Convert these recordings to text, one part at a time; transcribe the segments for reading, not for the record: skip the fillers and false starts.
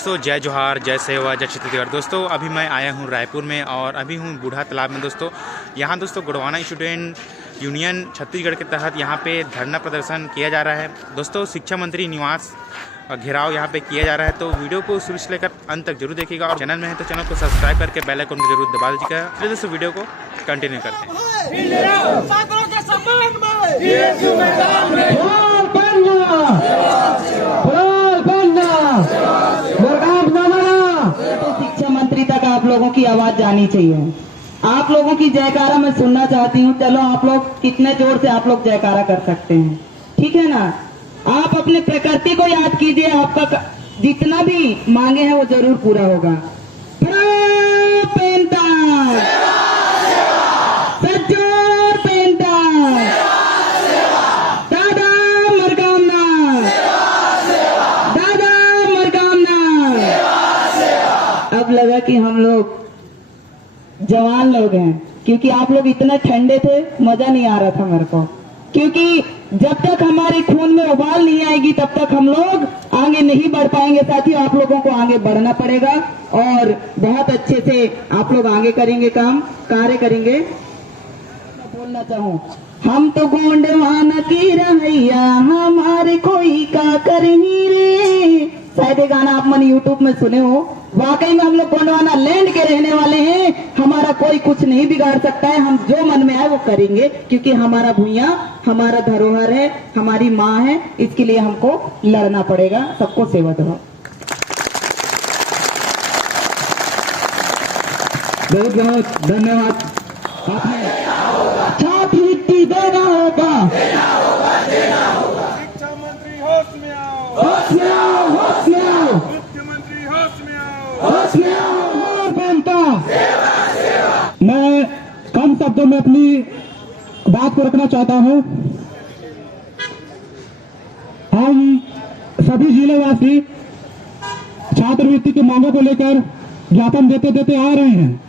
दोस्तों जय जोहार, जय सेवा, जय छत्तीसगढ़। दोस्तों अभी मैं आया हूँ रायपुर में और अभी हूँ बूढ़ा तालाब में। दोस्तों यहाँ दोस्तों गोंडवाना स्टूडेंट यूनियन छत्तीसगढ़ के तहत यहाँ पे धरना प्रदर्शन किया जा रहा है। दोस्तों शिक्षा मंत्री निवास घेराव यहाँ पे किया जा रहा है, तो वीडियो को शुरू से लेकर अंत तक जरूर देखिएगा। और चैनल में है तो चैनल को सब्सक्राइब करके बेल आइकन को जरूर दबा दीजिएगा। चलिए दोस्तों वीडियो को कंटिन्यू करते हैं। शिक्षा मंत्री तक आप लोगों की आवाज जानी चाहिए। आप लोगों की जयकारा मैं सुनना चाहती हूँ। चलो आप लोग कितने जोर से आप लोग जयकारा कर सकते हैं, ठीक है ना। आप अपने प्रकृति को याद कीजिए, आपका जितना भी मांगे हैं वो जरूर पूरा होगा। अब लगा कि हम लोग जवान लोग हैं, क्योंकि आप लोग इतने ठंडे थे, मजा नहीं आ रहा था मेरे को। क्योंकि जब तक हमारे खून में उबाल नहीं आएगी तब तक हम लोग आगे नहीं बढ़ पाएंगे। साथियों, आप लोगों को आगे बढ़ना पड़ेगा और बहुत अच्छे से आप लोग आगे करेंगे, कार्य करेंगे। बोलना चाहूँ, हम तो गोंडवाना की रहैया, हमारे कोई का करही रे। शायद ये गाना आप मैंने यूट्यूब में सुने हो। वाकई में हम लोग गोंडवाना लैंड के रहने वाले हैं। हमारा कोई कुछ नहीं बिगाड़ सकता है। हम जो मन में आए वो करेंगे, क्योंकि हमारा भूइया हमारा धरोहर है, हमारी माँ है। इसके लिए हमको लड़ना पड़ेगा। सबको सेवा दो। बहुत बहुत धन्यवाद। आपने छात्रवृत्ति देना होगा। शिक्षा मंत्री होश में आओ, होश में आओ, होश में आओ, मुख्यमंत्री होश में आओ, होश में आओ। मैं कम शब्दों में अपनी बात को रखना चाहता हूं। हम सभी जिलेवासी छात्रवृत्ति की मांगों को लेकर ज्ञापन देते देते आ रहे हैं।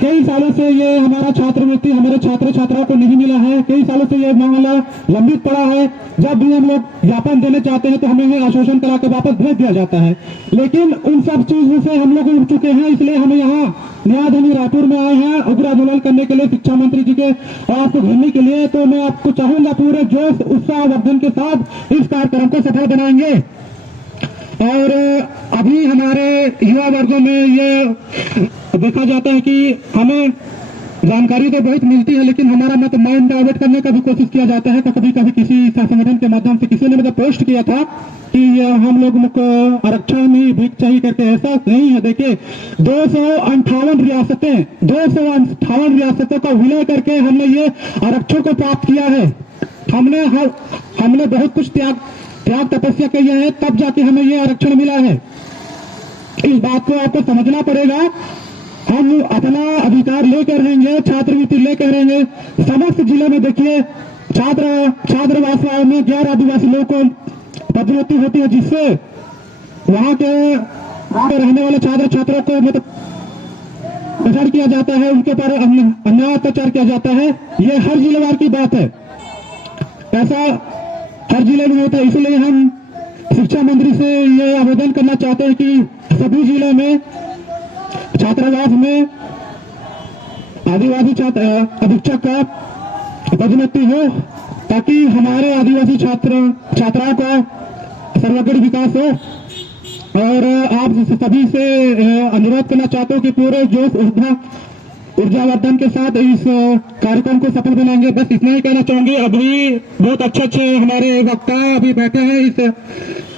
कई सालों से ये हमारा छात्रवृत्ति हमारे छात्र छात्राओं को नहीं मिला है। कई सालों से ये मामला लंबित पड़ा है। जब भी हम लोग ज्ञापन देने चाहते हैं तो हमें ये आश्वासन करा के वापस भेज दिया जाता है। लेकिन उन सब चीजों से हम लोग उठ चुके हैं, इसलिए हम यहाँ न्यायधनी रायपुर में आए हैं उग्र आंदोलन करने के लिए, शिक्षा मंत्री जी के आपको घेरने के लिए। तो मैं आपको चाहूंगा पूरे जोश उत्साह वर्धन के साथ इस कार्यक्रम को सफल बनाएंगे। और अभी हमारे युवा वर्गों में ये देखा जाता है कि हमें जानकारी तो बहुत मिलती है, लेकिन हमारा मत माइंड डाइवर्ट करने का भी कोशिश किया जाता है। तो कभी कभी किसी संगठन के माध्यम से किसी ने मतलब पोस्ट किया था कि हम लोगों को आरक्षण में भीख चाहिए करके। ऐसा नहीं है। देखिए 258 रियासतों का विलय करके हमने ये आरक्षण को प्राप्त किया है। हमने बहुत कुछ त्याग तपस्या किया है, तब जाके हमें ये आरक्षण मिला है। इस बात को आपको समझना पड़ेगा। हम अपना अधिकार लेकर रहेंगे, छात्रवृत्ति लेकर रहेंगे। समस्त जिले में देखिए छात्रावास में 11 आदिवासी लोगों को पदोन्नति होती है, जिससे वहां के रहने वाले छात्र छात्राओं को मतलब प्रचार किया जाता है, उनके ऊपर अन्याय अत्याचार किया जाता है। ये हर जिलेवार की बात है, ऐसा हर जिले में होता है। इसलिए हम शिक्षा मंत्री से ये आवेदन करना चाहते हैं कि सभी जिलों में छात्रावास में आदिवासी अधीक्षक का पदोन्नति हो, ताकि हमारे आदिवासी छात्राओं का सर्वांगीण विकास हो। और आप सभी से अनुरोध करना चाहता हूँ कि पूरे जोश ऊर्जावर्धन के साथ इस कार्यक्रम को सफल बनाएंगे। बस इतना ही कहना चाहूंगी। अभी बहुत अच्छे हमारे वक्ता अभी बैठे हैं इस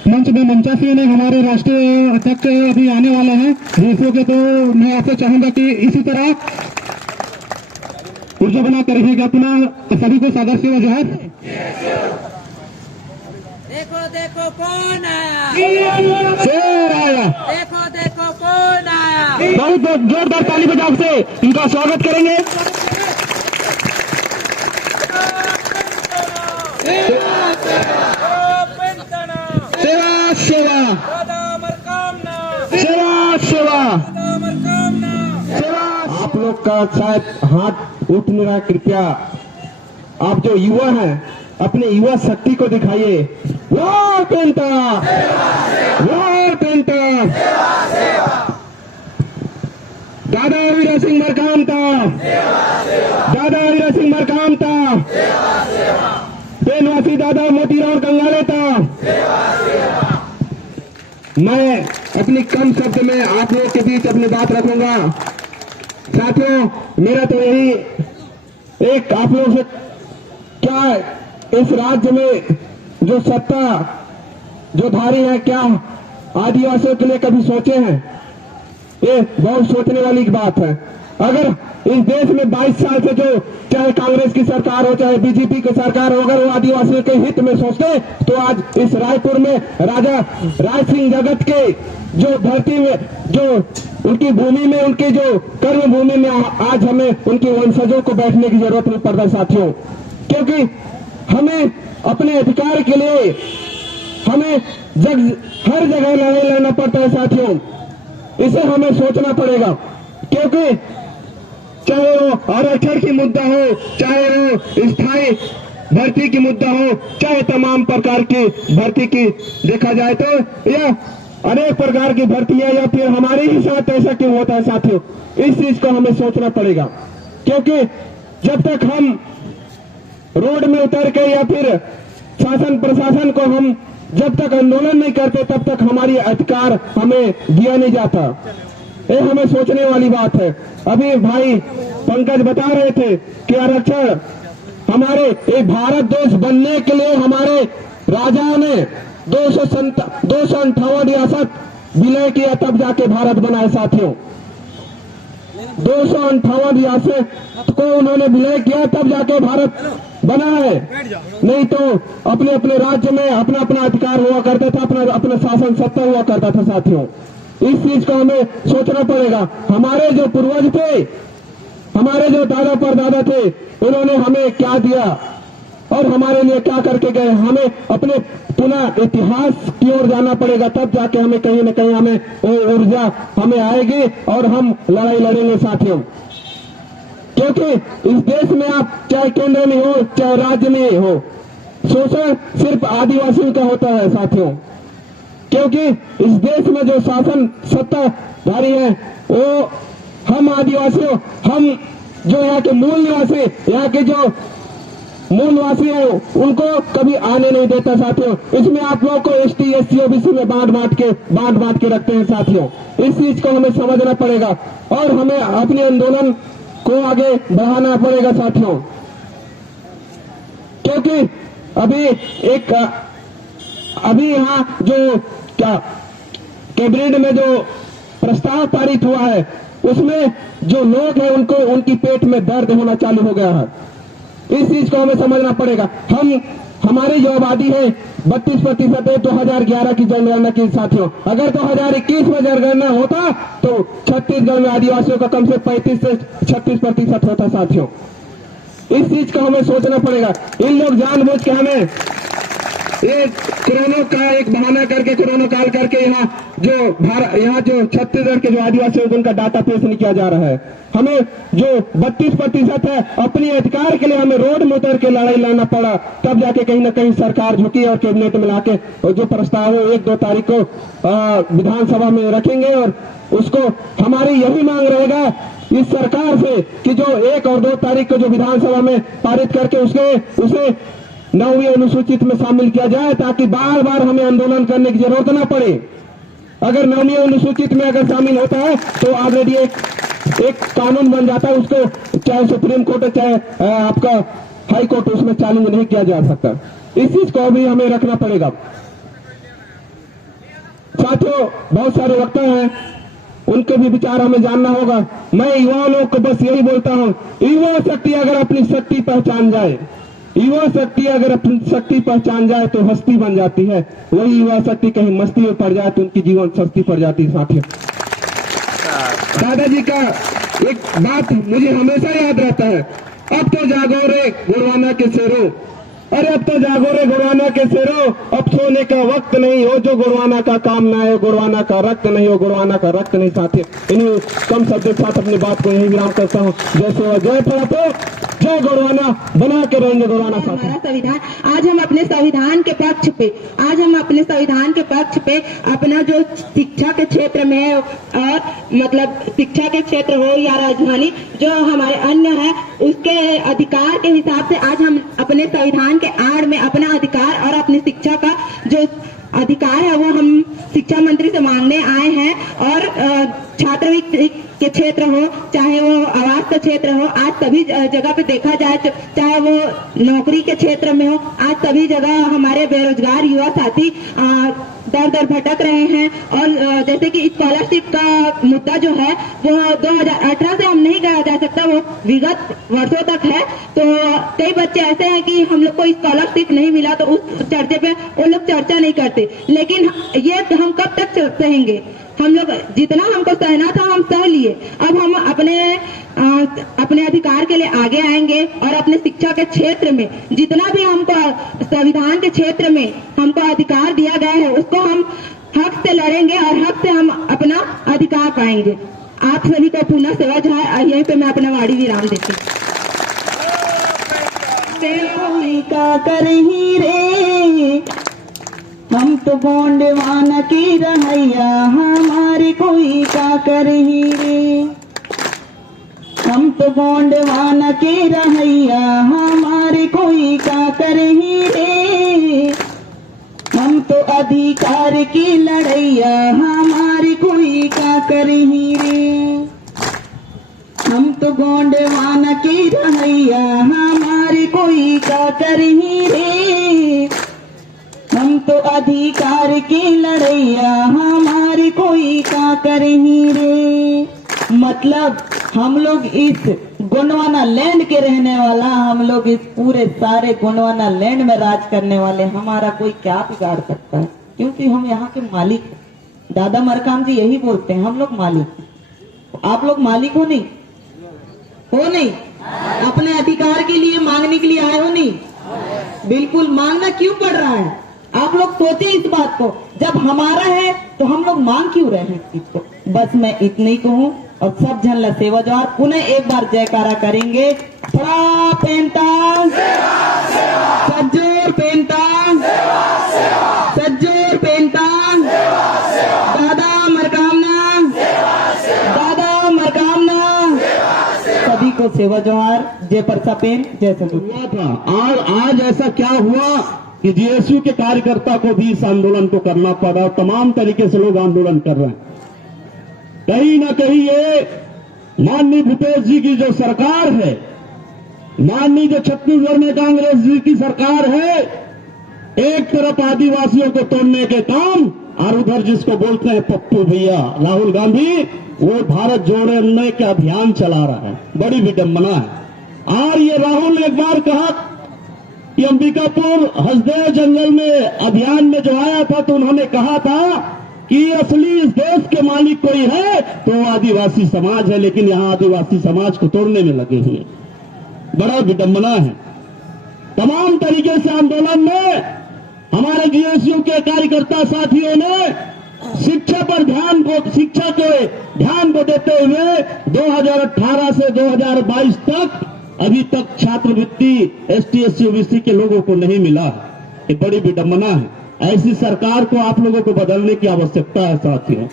मंच में। मंचासीन है, हमारे राष्ट्रीय अध्यक्ष अभी आने वाले हैं देशों के। तो मैं आपसे चाहूंगा कि इसी तरह ऊर्जा बना कर रहिएगा। अपना सभी को सादर सेवा जोहार। देखो देखो कौन आया, शेर आया। देखो देखो कौन आया। बहुत बहुत जोरदार ताली बजाओ से इनका स्वागत करेंगे। सेवा सेवा सेवा सेवा सेवा। आप लोग का शायद हाथ उठ नहीं रहा, कृपया आप जो युवा हैं अपने युवा शक्ति को दिखाइए। वाह पेंटा, वाह पेंटा। मरकाम था, दादा हरिहर सिंह मरकाम था, बेनवासी दादा मोतीराम कंगाले था। मैं अपनी कम शब्द में आप लोगों के बीच अपनी बात रखूंगा। साथियों, मेरा तो यही एक आप लोगों से, क्या इस राज्य में जो सत्ता जो धारी है, क्या आदिवासियों के लिए कभी सोचे हैं? ये बहुत सोचने वाली बात है। अगर इस देश में 22 साल से जो चाहे कांग्रेस की सरकार हो चाहे बीजेपी की सरकार हो, अगर वो आदिवासियों के हित में सोचते तो आज इस रायपुर में राजा राय सिंह जगत के जो धरती में, जो उनकी भूमि में, उनकी जो कर्म भूमि में आज हमें उनके वंशजों को बैठने की जरूरत नहीं पड़ता साथियों। क्योंकि हमें अपने अधिकार के लिए हमें हर जगह लड़ाई लड़ना पड़ता है साथियों। इसे हमें सोचना पड़ेगा, क्योंकि चाहे वो आरक्षण की मुद्दा हो, चाहे वो स्थायी भर्ती की मुद्दा हो, चाहे तमाम प्रकार की भर्ती की देखा जाए तो, या अनेक प्रकार की भर्ती है, या फिर हमारे ही साथ ऐसा क्यों होता है साथियों, इस चीज को हमें सोचना पड़ेगा। क्योंकि जब तक हम रोड में उतर के या फिर शासन प्रशासन को हम जब तक आंदोलन नहीं करते तब तक हमारी अधिकार हमें दिया नहीं जाता। ये हमें सोचने वाली बात है। अभी भाई पंकज बता रहे थे कि आरक्षण हमारे एक भारत देश बनने के लिए हमारे राजाओं ने 258 रियासत विलय किया, तब जाके भारत बनाए साथियों। 258 रियासत को उन्होंने विलय किया, तब जाके भारत बना है। नहीं तो अपने अपने राज्य में अपना अपना अधिकार हुआ करता था, अपना अपना शासन सत्ता हुआ करता था साथियों। इस चीज को हमें सोचना पड़ेगा। हमारे जो पूर्वज थे, हमारे जो दादा परदादा थे, उन्होंने हमें क्या दिया और हमारे लिए क्या करके गए। हमें अपने पुनः इतिहास की ओर जाना पड़ेगा, तब जाके हमें कहीं न कहीं हमें वो ऊर्जा हमें आएगी और हम लड़ाई लड़ेंगे साथियों। क्योंकि इस देश में आप चाहे केंद्र में हो चाहे राज्य में हो, शोषण सिर्फ आदिवासियों का होता है साथियों। क्योंकि इस देश में जो शासन सत्ताधारी है वो हम आदिवासियों, हम जो यहाँ के मूल निवासी, यहाँ के जो मूल निवासी है उनको कभी आने नहीं देता साथियों। इसमें आप लोगों को एसटी एससी ओबीसी में बांट के रखते हैं साथियों। इस चीज को हमें समझना पड़ेगा और हमें अपने आंदोलन को आगे बढ़ाना पड़ेगा साथियों। क्योंकि अभी यहाँ जो क्या कैबिनेट में जो प्रस्ताव पारित हुआ है उसमें जो लोग हैं उनको उनकी पेट में दर्द होना चालू हो गया है। इस चीज को हमें समझना पड़ेगा। हमारी जो आबादी है 32% है 2011 की जनगणना की साथियों। अगर 2021 में जनगणना होता तो छत्तीसगढ़ में आदिवासियों का कम से 35 से 36% होता साथियों। इस चीज को हमें सोचना पड़ेगा। इन लोग जानबूझ के हमें ये कोरोना का एक बहाना करके, कोरोना काल करके यहाँ जो छत्तीसगढ़ के जो आदिवासी है उनका डाटा पेश नहीं किया जा रहा है। हमें जो 32% है अपने अधिकार के लिए हमें रोड में उतर के लड़ाई लड़ना पड़ा, तब जाके कहीं ना कहीं सरकार झुकी और कैबिनेट में लाके और जो प्रस्ताव है 1-2 तारीख को विधानसभा में रखेंगे। और उसको हमारी यही मांग रहेगा इस सरकार से कि जो 1 और 2 तारीख को जो विधानसभा में पारित करके उसे 9वीं अनुसूचित में शामिल किया जाए, ताकि बार बार हमें आंदोलन करने की जरूरत न पड़े। अगर 9वीं अनुसूचित में अगर शामिल होता है तो ऑलरेडी एक कानून बन जाता है, उसको चाहे सुप्रीम कोर्ट चाहे आपका हाई कोर्ट उसमें चैलेंज नहीं किया जा सकता। इस चीज को भी हमें रखना पड़ेगा साथियों। बहुत सारे वक्ता हैं, उनके भी विचार हमें जानना होगा। मैं युवा लोग को बस यही बोलता हूं, युवा शक्ति अगर अपनी शक्ति पहचान जाए, युवा शक्ति अगर अपनी शक्ति पहचान जाए तो हस्ती बन जाती है। वही युवा शक्ति कहीं मस्ती में पड़ जाए तो उनकी जीवन सस्ती पड़ जाती है साथियों। दादाजी का एक बात मुझे हमेशा याद रहता है, अब तो जागो रे गुरवाना के शेरों, अरे अब तो जागो रे गुरवाना के शेरों, अब सोने का वक्त नहीं हो, जो गुरवाना का काम ना हो, गुरवाना का रक्त नहीं हो, गुरवाना का रक्त नहीं साथियों। इन्हीं कम शब्द के साथ अपनी बात को यही विराम करता हूँ। जय सेवा जय परातो। जय गोड़वाना, बना के रहेंगे गोड़वाना साथ। हमारा संविधान, आज हम अपने संविधान के पक्ष पे अपना जो शिक्षा के क्षेत्र में है और मतलब शिक्षा के क्षेत्र हो या राजधानी जो हमारे अन्य है उसके अधिकार के हिसाब से आज हम अपने संविधान के आड़ में अपना अधिकार और अपनी शिक्षा का जो अधिकार है वो हम शिक्षा मंत्री से मांगने आए हैं। और छात्रवृत्ति के क्षेत्र हो चाहे वो आवास का क्षेत्र हो, आज सभी जगह पे देखा जाए चाहे वो नौकरी के क्षेत्र में हो, आज सभी जगह हमारे बेरोजगार युवा साथी दर दर भटक रहे हैं। और जैसे कि स्कॉलरशिप का मुद्दा जो है वो 2018 से हम नहीं कहा जा सकता, वो विगत वर्षों तक है। तो कई बच्चे ऐसे हैं कि हम लोग को स्कॉलरशिप नहीं मिला तो उस चर्चे पे वो लोग चर्चा नहीं करते। लेकिन ये हम कब तक सहेंगे? हम लोग जितना हमको सहना था हम सह लिए, अब हम अपने अधिकार के लिए आगे आएंगे और अपने शिक्षा के क्षेत्र में जितना भी हमको संविधान के क्षेत्र में हमको अधिकार दिया गया है उसको हम हक से लड़ेंगे और हक से हम अपना अधिकार पाएंगे। आप सभी को पुनः सेवा है, यहीं पे मैं अपना वाणी विराम देती हूँ। का करही रे हम तो गोंडवाना की रहैया, हमारे कोई का करही रे। हम तो गोंडवाना के रहैया, हमारे कोई का करही रे। हम तो अधिकार की लड़ैया, हमारे कोई का करही रे। हम तो गोंडवाना की रहैया, हमारे कोई का करही रे। हम तो अधिकार की लड़ैया, हमारे कोई का करही रे। मतलब हम लोग इस गोंडवाना लैंड के रहने वाला, हम लोग इस पूरे सारे गोंडवाना लैंड में राज करने वाले, हमारा कोई क्या बिगाड़ सकता है? क्योंकि हम यहाँ के मालिक हैं। दादा मरकाम जी यही बोलते हैं, हम लोग मालिक हैं। आप लोग मालिक हो नहीं? हो नहीं? अपने अधिकार के लिए मांगने के लिए आए हो नहीं? बिल्कुल। मांगना क्यों पड़ रहा है? आप लोग सोचे इस बात को, जब हमारा है तो हम लोग मांग क्यों रहे हैं इस चीज को? बस मैं इतना ही कहूँ और सब जन ला सेवा जवार पुनः एक बार जयकारा करेंगे। थोड़ा पेंटा सज्जोर पेंटा सज्जोर पेंटा दादा मरकामना दादा मरकामना सभी को सेवा जवार। जय परसा पेन जय संदूक। हुआ था आज ऐसा क्या हुआ कि जीएसयू के कार्यकर्ता को भी इस आंदोलन को करना पड़ा। तमाम तरीके से लोग आंदोलन कर रहे हैं। कहीं ना कहीं ये माननीय भूपेश जी की जो सरकार है, माननीय जो छत्तीसगढ़ में कांग्रेस जी की सरकार है, एक तरफ आदिवासियों को तोड़ने के काम और उधर जिसको बोलते हैं पप्पू भैया राहुल गांधी, वो भारत जोड़ने का अभियान चला रहा है। बड़ी विडंबना है। और ये राहुल ने एक बार कहा कि अंबिकापुर हसदेव जंगल में अभियान में जो आया था तो उन्होंने कहा था कि असली इस देश के मालिक कोई है तो आदिवासी समाज है, लेकिन यहां आदिवासी समाज को तोड़ने में लगे हुए। बड़ा विडंबना है। तमाम तरीके से आंदोलन में हमारे जीएसयू के कार्यकर्ता साथियों ने शिक्षा पर शिक्षा के ध्यान को देते हुए 2018 से 2022 तक अभी तक छात्रवृत्ति एसटी एससी ओबीसी के लोगों को नहीं मिला। ये बड़ी विडंबना है। ऐसी सरकार को आप लोगों को बदलने की आवश्यकता है साथियों।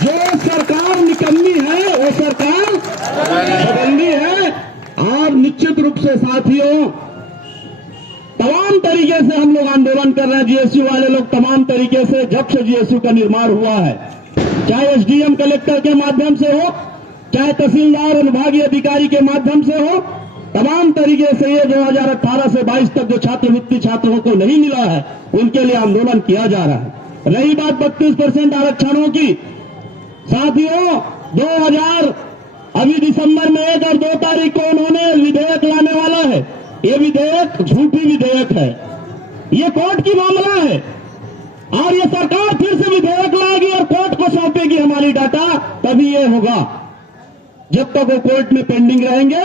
जो सरकार निकम्मी है वो सरकार बदलनी है। और निश्चित रूप से साथियों तमाम तरीके से हम लोग आंदोलन कर रहे हैं। जीएसयू वाले लोग तमाम तरीके से जब से जीएसयू का निर्माण हुआ है, चाहे एसडीएम कलेक्टर के माध्यम से हो, चाहे तहसीलदार और विभागीय अधिकारी के माध्यम से हो, तमाम तरीके से ये 2018 से 22 तक जो छात्रवृत्ति छात्रों को नहीं मिला है उनके लिए आंदोलन किया जा रहा है। रही बात 32% आरक्षणों की, साथियों 2000 अभी दिसंबर में 1 और 2 तारीख को उन्होंने विधेयक लाने वाला है। ये विधेयक झूठी विधेयक है, ये कोर्ट की मामला है और ये सरकार फिर से विधेयक लाएगी और कोर्ट को सौंपेगी हमारी डाटा, तभी ये होगा। जब तक वो कोर्ट में पेंडिंग रहेंगे,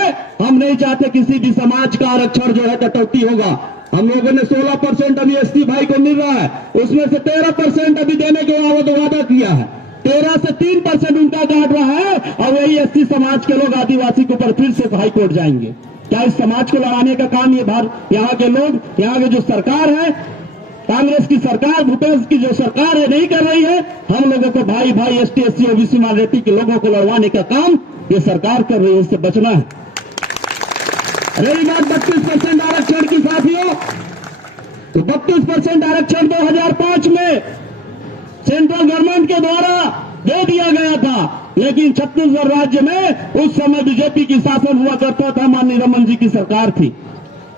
हम नहीं चाहते किसी भी समाज का आरक्षण जो है कटौती होगा। हम लोगों ने 16% अभी एसटी भाई को मिल रहा है, उसमें से 13% अभी देने के वादा किया है। 13 से 3% उनका काट रहा है, और वही एससी समाज के लोग आदिवासी के ऊपर फिर से हाईकोर्ट जाएंगे। क्या इस समाज को लड़ाने का काम ये यहाँ के लोग, यहाँ के जो सरकार है, कांग्रेस की सरकार, भूपेश की जो सरकार है, नहीं कर रही है? हम लोगों को भाई भाई एसटी एससी ओबीसी माइनॉरिटी के लोगों को लड़वाने का काम ये सरकार कर रही है, इससे बचना है। रही बात 32% आरक्षण की साथियों, तो 32% आरक्षण 2005 में सेंट्रल गवर्नमेंट के द्वारा दे दिया गया था, लेकिन छत्तीसगढ़ राज्य में उस समय बीजेपी की शासन हुआ करता था, माननीय रमन जी की सरकार थी।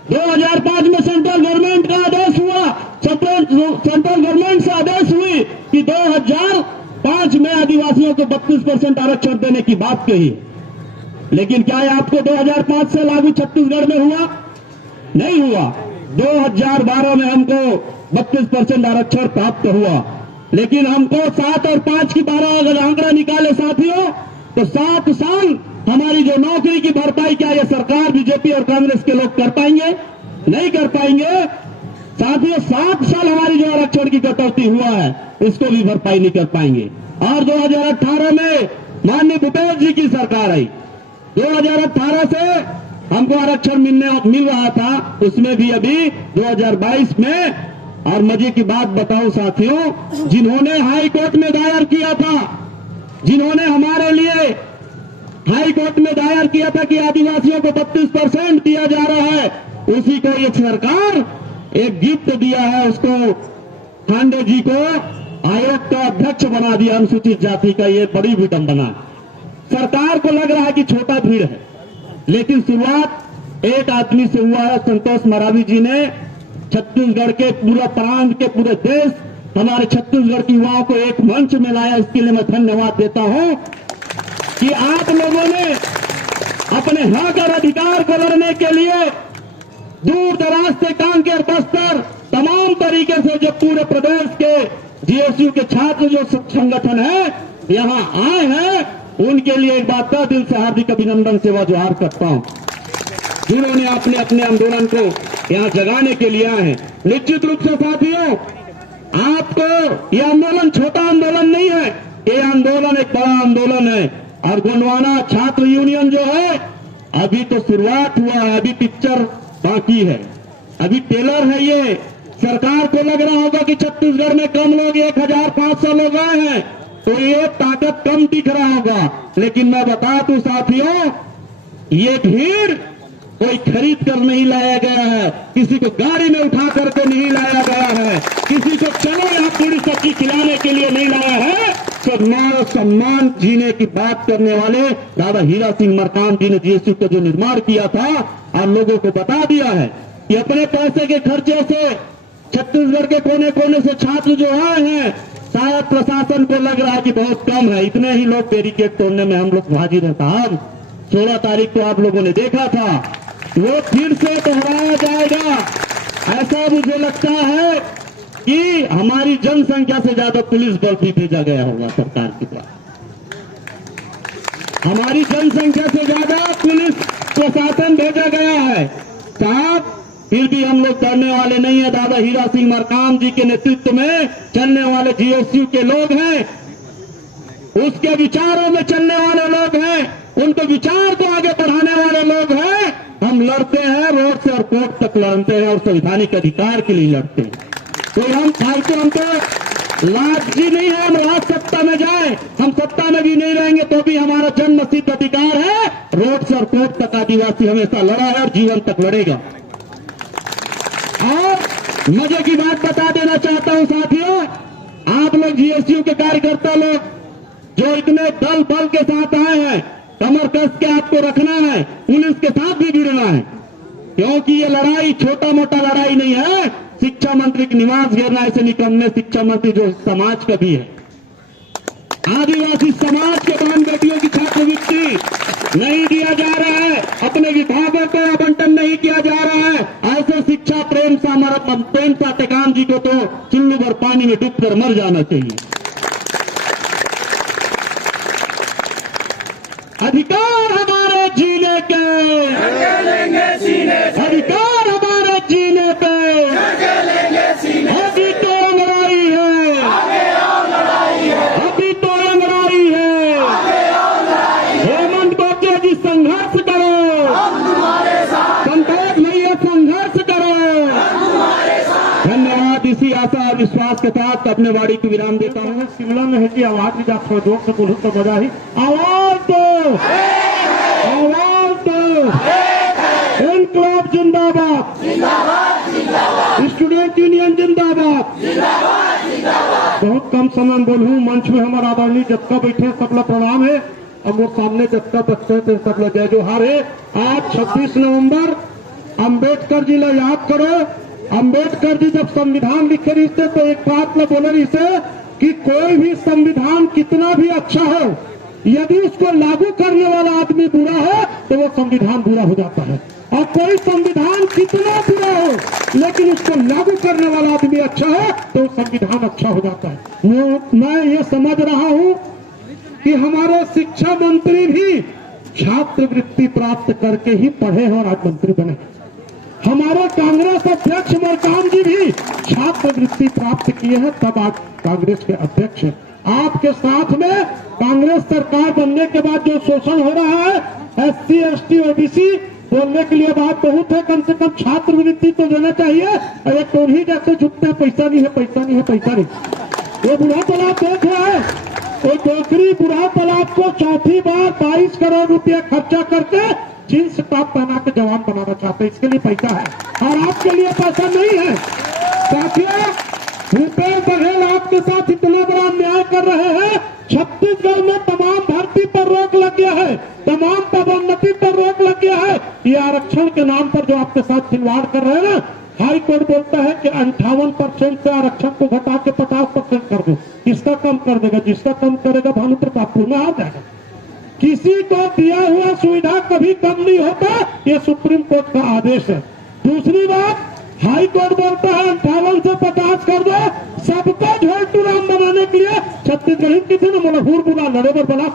2005 में सेंट्रल गवर्नमेंट का आदेश हुआ, सेंट्रल गवर्नमेंट से आदेश हुई कि 2005 में आदिवासियों को 32% आरक्षण देने की बात कही, लेकिन क्या आपको 2005 से लागू छत्तीसगढ़ में हुआ? नहीं हुआ। 2012 में हमको 32% आरक्षण प्राप्त हुआ, लेकिन हमको 7 और 5 की 12 अगर आंकड़ा निकाले साथियों, तो 7 साल हमारी जो नौकरी की भरपाई क्या ये सरकार, बीजेपी और कांग्रेस के लोग कर पाएंगे? नहीं कर पाएंगे साथियों। 7 साल हमारी जो आरक्षण की कटौती हुआ है, इसको भी भरपाई नहीं कर पाएंगे। और 2018 में माननीय भूपेश जी की सरकार आई, 2018 से हमको आरक्षण मिल रहा था, उसमें भी अभी 2022 में। और मजे की बात बताऊं साथियों, जिन्होंने हाई कोर्ट में दायर किया था, जिन्होंने हमारे लिए हाई कोर्ट में दायर किया था कि आदिवासियों को 32% दिया जा रहा है, उसी को ये सरकार एक गिफ्ट दिया है, उसको खांडे जी को आयोग का अध्यक्ष बना दिया, अनुसूचित जाति का। ये बड़ी विडंबना है। सरकार को लग रहा है कि छोटा भीड़ है, लेकिन शुरुआत एक आदमी से हुआ है। संतोष मरावी जी ने छत्तीसगढ़ के पूरा प्रांत के पूरे देश, हमारे छत्तीसगढ़ की युवाओं को एक मंच में लाया। इसके लिए मैं धन्यवाद देता हूं कि आप लोगों ने अपने हक और अधिकार को लड़ने के लिए दूर दराज से कांकेर, बस्तर, तमाम तरीके से जो पूरे प्रदेश के जीएसयू के छात्र जो संगठन है यहां आए हैं, उनके लिए एक बात का दिल से हार्दिक अभिनंदन सेवा जोहार करता हूं, जिन्होंने अपने अपने आंदोलन को यहां जगाने के लिए आए हैं। निश्चित रूप से साथियों, आपको यह आंदोलन छोटा आंदोलन नहीं है, ये आंदोलन एक बड़ा आंदोलन है। और गोंडवाना छात्र यूनियन जो है, अभी तो शुरुआत हुआ है, अभी पिक्चर बाकी है, अभी टेलर है ये। सरकार को लग रहा होगा कि छत्तीसगढ़ में कम लोग 1500 लोग आए हैं, तो ये ताकत कम दिख रहा होगा, लेकिन मैं बता दूं साथियों, ये भीड़ कोई खरीद कर नहीं लाया गया है, किसी को गाड़ी में उठा करके नहीं लाया गया है, किसी को चलो यहाँ पूरी सब्जी खिलाने के लिए नहीं लाया है। सम्मान सम्मान जीने की बात करने वाले दादा हीरा सिंह मरकाम जी ने जीएसयू का जो निर्माण किया था, और लोगों को बता दिया है कि अपने पैसे के खर्चे से छत्तीसगढ़ के कोने कोने से छात्र जो आए हैं, शायद प्रशासन को लग रहा है कि बहुत कम है, इतने ही लोग बैरिकेड तोड़ने में हम लोग हाजिर हैं साहब। 16 तारीख को आप लोगों ने देखा था, वो फिर से दोहराया जाएगा। ऐसा मुझे लगता है कि हमारी जनसंख्या से ज्यादा पुलिस बल भी भेजा गया होगा सरकार के द्वारा, हमारी जनसंख्या से ज्यादा पुलिस प्रशासन भेजा गया है साहब। फिर भी हम लोग डरने वाले नहीं है। दादा हीरा सिंह मरकाम जी के नेतृत्व में चलने वाले जीएसयू के लोग हैं, उसके विचारों में चलने वाले लोग हैं, उनके विचार को आगे बढ़ाने वाले लोग हैं। हम लड़ते हैं, रोड से और कोर्ट तक लड़ते हैं, और संवैधानिक अधिकार के लिए लड़ते हैं। तो हम फालतू, हम तो लालची नहीं है हम राज सत्ता में जाए, हम सत्ता में भी नहीं रहेंगे तो भी हमारा जन्म सिद्ध अधिकार है। रोड से और कोर्ट तक आदिवासी हमेशा लड़ा है और जीवन तक लड़ेगा। और मजे की बात बता देना चाहता हूं साथियों, आप लोग जीएसयू के कार्यकर्ता लोग जो इतने दल बल के साथ आए हैं, कमर कस के आपको रखना है, पुलिस के साथ भी जुड़ना है, क्योंकि ये लड़ाई छोटा मोटा लड़ाई नहीं है। शिक्षा मंत्री की निवास घेरना, ऐसे निकम्मे शिक्षा मंत्री जो समाज का भी है, आदिवासी समाज के बहन बेटियों की छात्रवृत्ति नहीं दिया जा रहा है, अपने विभागों को आवंटन नहीं किया जा रहा है। ऐसे शिक्षा प्रेम सा टेकाम जी को तो चुल्लू भर पानी में डूब कर मर जाना चाहिए। अधिकार हमारे जीने के, अधिकार हमारे जीने पे, अभी तो लड़ाई है, अभी तो विश्वास के साथ अपने वाणी की विराम देता हूँ। शिमला में है कि आवाज भी थोड़ा जोर से बोलूँ तो मजा ही। आवाज दो, आवाज दो, इनकलाब जिंदाबाद, स्टूडेंट यूनियन जिंदाबाद। बहुत कम समय में बोलूँ। मंच में हमारा आदरणीय जत्था बैठे, सब लोग प्रणाम है। अब वो सामने जत्था बच्चे थे, सब लोग जय जोहार है। आज 26 नवंबर अंबेडकर जी ला याद करो। अंबेडकर जी जब संविधान लिखे रही थे तो एक बात ला बोले रही थे कि कोई भी संविधान कितना भी अच्छा हो, यदि उसको लागू करने वाला आदमी बुरा है तो वो संविधान बुरा हो जाता है। और कोई संविधान कितना बुरा हो लेकिन उसको लागू करने वाला आदमी अच्छा है तो संविधान अच्छा हो जाता है। मैं ये समझ रहा हूँ कि हमारे शिक्षा मंत्री भी छात्रवृत्ति प्राप्त करके ही पढ़े हैं और आज मंत्री बने। हमारे कांग्रेस अध्यक्ष मरकाम जी भी छात्रवृत्ति प्राप्त किए हैं, तब आज कांग्रेस के अध्यक्ष हैं। आपके साथ में कांग्रेस सरकार बनने के बाद जो शोषण हो रहा है, SC ST OBC बोलने के लिए बात बहुत है, कम से कम छात्रवृत्ति तो देना चाहिए। और एक तो ही जैसे झुकते हैं, पैसा नहीं है, पैसा नहीं है, पैसा नहीं। ये बुढ़ा तालाब देख रहा है, वो डोकरी बुढ़ा तालाब को चौथी बार 22 करोड़ रुपया खर्चा करके जींस टॉप पहना के जवान बनाना चाहते हैं। इसके लिए पैसा है और आपके लिए पैसा नहीं है। साथियों, भूपेश बघेल आपके साथ इतना बड़ा अन्याय कर रहे हैं। छत्तीसगढ़ में तमाम भर्ती पर रोक लग गया है, तमाम पदोन्नति पर रोक लग गया है। ये आरक्षण के नाम पर जो आपके साथ खिलवाड़ कर रहे हैं ना, हाई कोर्ट बोलता है कि 58% से आरक्षण को घटा के 50% कर दो। किसका कम कर देगा? जिसका कम करेगा भानु प्रतापपुर में आ जाएगा। किसी को दिया हुआ सुविधा कभी कम नहीं होता, ये सुप्रीम कोर्ट का आदेश है। दूसरी बात, हाई कोर्ट बोलता है 58 से 50 कर दो। सबको झोलटू राम बनाने के लिए छत्तीसगढ़ की थी ना मनहूर बुला नरेबर बना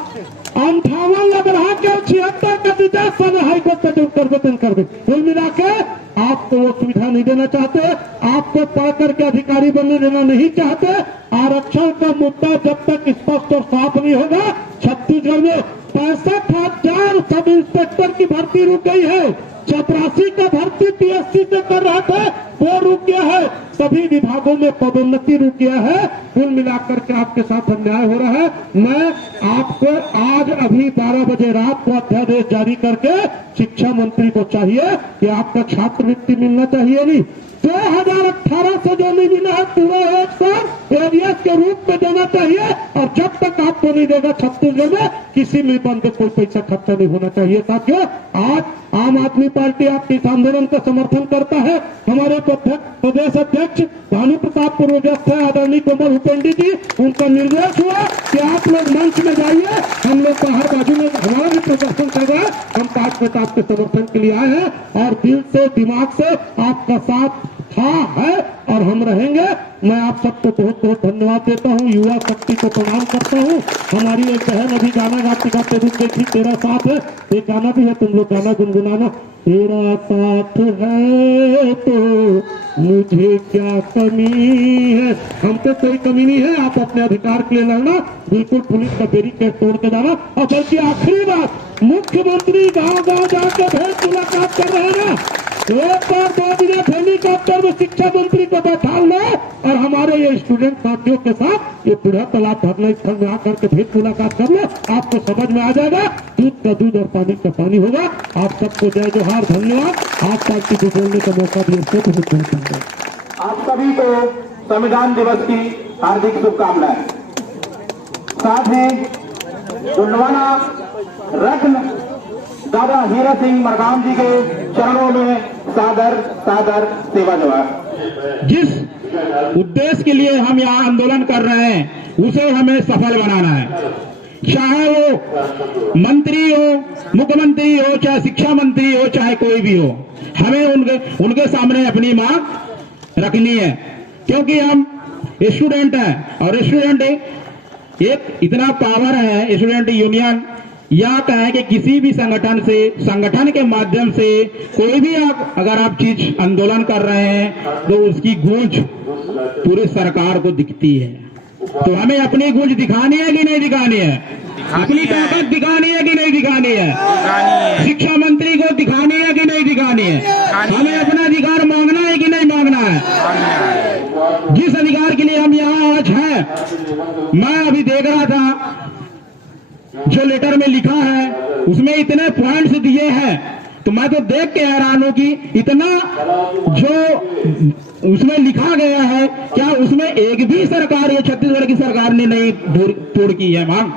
58 ला बढ़ा के 76 कर दीजिए। सारे हाई कोर्ट का जो कर दे। कुल मिला के आपको वो सुविधा नहीं देना चाहते, आपको पढ़ करके अधिकारी बनने देना नहीं चाहते। आरक्षण का मुद्दा जब तक स्पष्ट और साफ नहीं होगा, छत्तीसगढ़ में 65,000 सब इंस्पेक्टर की भर्ती रुक गई है। चपरासी का भर्ती PSC से कर रहा था, वो रुक गया है। सभी विभागों में पदोन्नति रुक गया है। कुल मिलाकर के आपके साथ अन्याय हो रहा है। मैं आपको आज अभी 12 बजे रात को अध्यादेश जारी करके शिक्षा मंत्री को चाहिए कि आपका छात्रवृत्ति मिलना चाहिए। नहीं 2018 से जो नहीं मिला है पूरा 1 साल एरियस के रूप में देना चाहिए। और जब तक आपको नहीं देगा छत्तीसगढ़ में किसी में बंद कोई पैसा खर्चा नहीं होना चाहिए। साथियों, आज आम आदमी पार्टी आपके इस आंदोलन का समर्थन करता है। हमारे प्रदेश अध्यक्ष भानु प्रतापपुर थे आदरणीय कोमल हुपेंडी जी, उनका निर्देश हुआ कि आप लोग मंच में जाइए। हम लोग बाहर बाजू में हमारा भी प्रदर्शन कर रहे हैं। हम 5 मिनट आपके समर्थन के लिए आए हैं और दिल से दिमाग से आपका साथ था है और हम रहेंगे। मैं आप सबको बहुत बहुत धन्यवाद देता हूँ। युवा शक्ति को प्रणाम करता हूँ। हमारी एक बहन अभी गाना गाते गाते रुक गई थी, तेरा साथ है। एक गाना भी है, तुम लोग गाना गुनगुनाना। तेरा साथ है तो मुझे क्या कमी है। हमको कोई कमी नहीं है। आप अपने अधिकार के लिए लड़ना, बिल्कुल पुलिस का बैरिकेड तोड़ के जाना। और बल्कि आखिरी बात, मुख्यमंत्री गाँव गाँव जाकर भेंट मुलाकात कर रहे हैं ना, एक बार 2 मिनट हेलीकॉप्टर में शिक्षा मंत्री को बैठा लो और हमारे ये स्टूडेंट साथियों के साथ ये बुढ़ा तालाब धरना स्थल में आकर के भेंट मुलाकात कर लो। आपको समझ में आ जाएगा, दूध का दूध और पानी का पानी होगा। आप सबको जय जोहार, धन्यवाद। आप पार्टी को बोलने का मौका दिए इसको बहुत बहुत धन्यवाद। आप सभी को संविधान दिवस की हार्दिक शुभकामनाएं। साथ ही गुंडवाना रत्न दादा हीरा सिंह मरकाम जी के चरणों में सादर सादर सेवा जोहार। जिस उद्देश्य के लिए हम यहाँ आंदोलन कर रहे हैं उसे हमें सफल बनाना है। चाहे वो मंत्री हो, मुख्यमंत्री हो, चाहे शिक्षा मंत्री हो, चाहे कोई भी हो, हमें उनके सामने अपनी मांग रखनी है। क्योंकि हम स्टूडेंट हैं और स्टूडेंट एक इतना पावर है, स्टूडेंट यूनियन या कहें कि किसी भी संगठन के माध्यम से कोई भी अगर आप चीज आंदोलन कर रहे हैं तो उसकी गूंज पूरी सरकार को दिखती है। तो हमें अपनी गूंज दिखानी है कि नहीं दिखानी है? अपनी ताकत दिखानी है कि नहीं दिखानी है? शिक्षा मंत्री को दिखानी है कि नहीं दिखानी है? हमें अपना अधिकार मांगना है कि नहीं मांगना है? जिस अधिकार के लिए हम यहाँ आज हैं, मैं अभी देख रहा था जो लेटर में लिखा है उसमें इतने पॉइंट्स दिए हैं, तो मैं तो देख के हैरान हूं कि इतना जो उसमें लिखा गया है, क्या उसमें एक भी सरकार, ये छत्तीसगढ़ की सरकार ने नहीं पूर्ण की है मांग?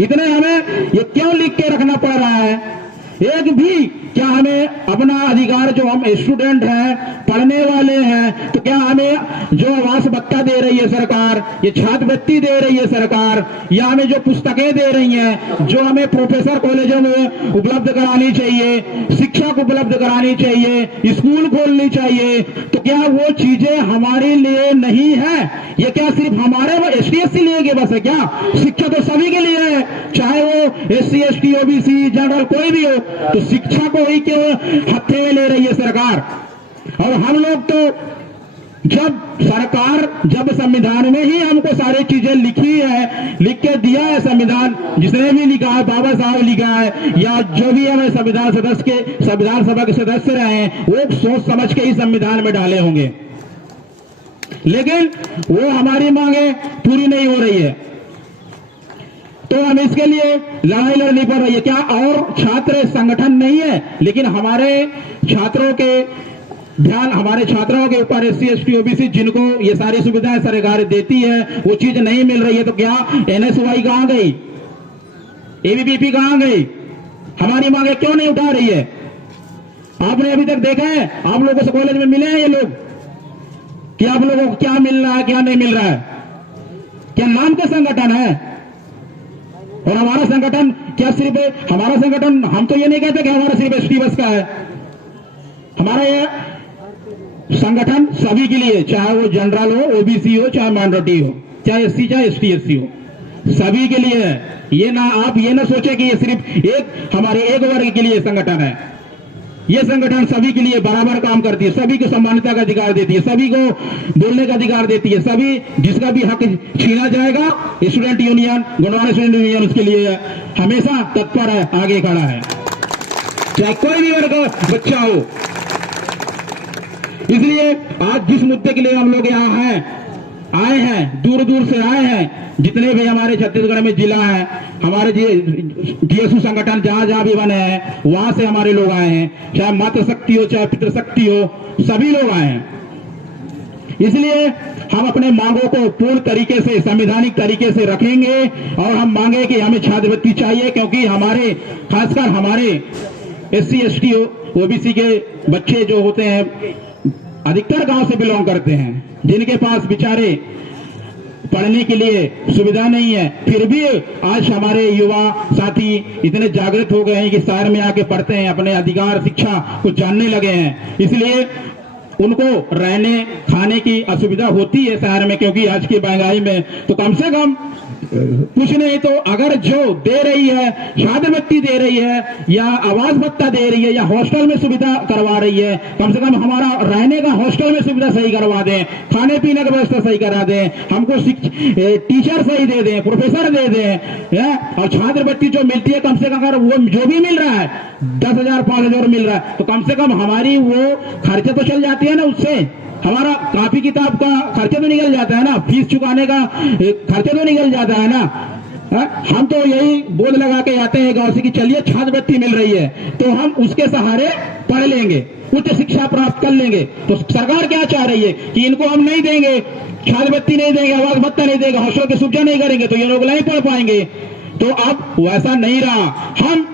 इतने हमें ये क्यों लिख के रखना पड़ रहा है? एक भी क्या हमें अपना अधिकार, जो हम स्टूडेंट हैं, पढ़ने वाले हैं, तो क्या हमें जो आवास भत्ता दे रही है सरकार, ये छात्रवृत्ति दे रही है सरकार, या हमें जो पुस्तकें दे रही हैं, जो हमें प्रोफेसर कॉलेजों में उपलब्ध करानी चाहिए, शिक्षा को उपलब्ध करानी चाहिए, स्कूल खोलनी चाहिए, तो क्या वो चीजें हमारे लिए नहीं है? ये क्या सिर्फ हमारे ST/SC लिए के बस है क्या? शिक्षा तो सभी के लिए है, चाहे वो SC ST OBC जनरल कोई भी हो। तो शिक्षा को ही क्यों हत्थे में ले रही है सरकार? और हम लोग तो जब संविधान में ही हमको सारी चीजें लिखी है, लिख के दिया है संविधान, जिसने भी लिखा है, बाबा साहब लिखा है, या जो भी हमें संविधान सभा के सदस्य रहे हैं, वो सोच समझ के ही संविधान में डाले होंगे, लेकिन वो हमारी मांगे पूरी नहीं हो रही है, तो हम इसके लिए लड़ाई लड़नी पड़ रही है। क्या और छात्र संगठन नहीं है, लेकिन हमारे छात्रों के ध्यान, हमारे छात्रों के ऊपर SC ST OBC जिनको ये सारी सुविधाएं सरकार देती है, वो चीज नहीं मिल रही है, तो क्या NSY कहां गई, ABVP कहां गई? हमारी मांगे क्यों नहीं उठा रही है? आपने अभी तक देखा है? आप लोगों से कॉलेज में मिले हैं ये लोग कि आप लोगों को क्या मिल रहा है, क्या नहीं मिल रहा है? क्या नाम का संगठन है? और हमारा संगठन क्या सिर्फ हमारा संगठन, हम तो ये नहीं कहते कि हमारा सिर्फ ST बस का है, हमारा ये संगठन सभी के लिए, चाहे वो जनरल हो, OBC हो, चाहे माइनॉरिटी हो, चाहे SC चाहे ST/SC हो, सभी के लिए है। ये ना आप ये ना सोचे कि ये सिर्फ हमारे एक वर्ग के लिए संगठन है। ये संगठन सभी के लिए बराबर काम करती है, सभी को सम्मानिता का अधिकार देती है, सभी को बोलने का अधिकार देती है, सभी जिसका भी हक छीना जाएगा, student union, Gondwana student union उसके लिए हमेशा तत्पर है, आगे खड़ा है, चाहे कोई भी वर्ग का बच्चा हो। इसलिए आज जिस मुद्दे के लिए हम लोग यहाँ आए हैं, दूर दूर से आए हैं, जितने भी हमारे छत्तीसगढ़ में जिला है, हमारे GSU संगठन जहां जहां भी बने हैं, वहां से हमारे लोग आए हैं, चाहे मातृशक्ति हो, चाहे पितृशक्ति हो, सभी लोग आए हैं। इसलिए हम अपने मांगों को पूर्ण तरीके से, संवैधानिक तरीके से रखेंगे, और हम मांगे कि हमें छात्रवृत्ति चाहिए, क्योंकि हमारे, खासकर हमारे SC ST OBC के बच्चे जो होते हैं, अधिकतर गांव से बिलोंग करते हैं, जिनके पास बेचारे पढ़ने के लिए सुविधा नहीं है, फिर भी आज हमारे युवा साथी इतने जागृत हो गए हैं कि शहर में आके पढ़ते हैं, अपने अधिकार शिक्षा को जानने लगे हैं। इसलिए उनको रहने खाने की असुविधा होती है शहर में, क्योंकि आज की महंगाई में, तो कम से कम कुछ नहीं तो अगर जो दे रही है, छात्रवृत्ति दे रही है, या आवास भत्ता दे रही है, या हॉस्टल में सुविधा करवा रही है, कम से कम हमारा रहने का हॉस्टल में सुविधा सही करवा दें, खाने पीने की व्यवस्था सही करा दें, हमको टीचर सही दे दें, प्रोफेसर दे दें, और छात्रवृत्ति जो मिलती है, कम से कम अगर वो जो भी मिल रहा है 10,000 5,000 मिल रहा है, तो कम से कम हमारी वो खर्चे तो चल जाती है ना, उससे हमारा कापी किताब का खर्चा तो निकल जाता है ना, फीस चुकाने का खर्चा तो निकल जाता है ना। हम तो यही बोर्ड लगा के आते हैं गांव से कि चलिए छात्रवृत्ति मिल रही है, तो हम उसके सहारे पढ़ लेंगे, उच्च शिक्षा प्राप्त कर लेंगे। तो सरकार क्या चाह रही है कि इनको हम नहीं देंगे, छात्रवृत्ति नहीं देंगे, आवास भत्ता नहीं देंगे, हॉस्टल की सुविधा नहीं करेंगे, तो ये लोग नहीं पढ़ पाएंगे। तो अब वैसा नहीं रहा, हम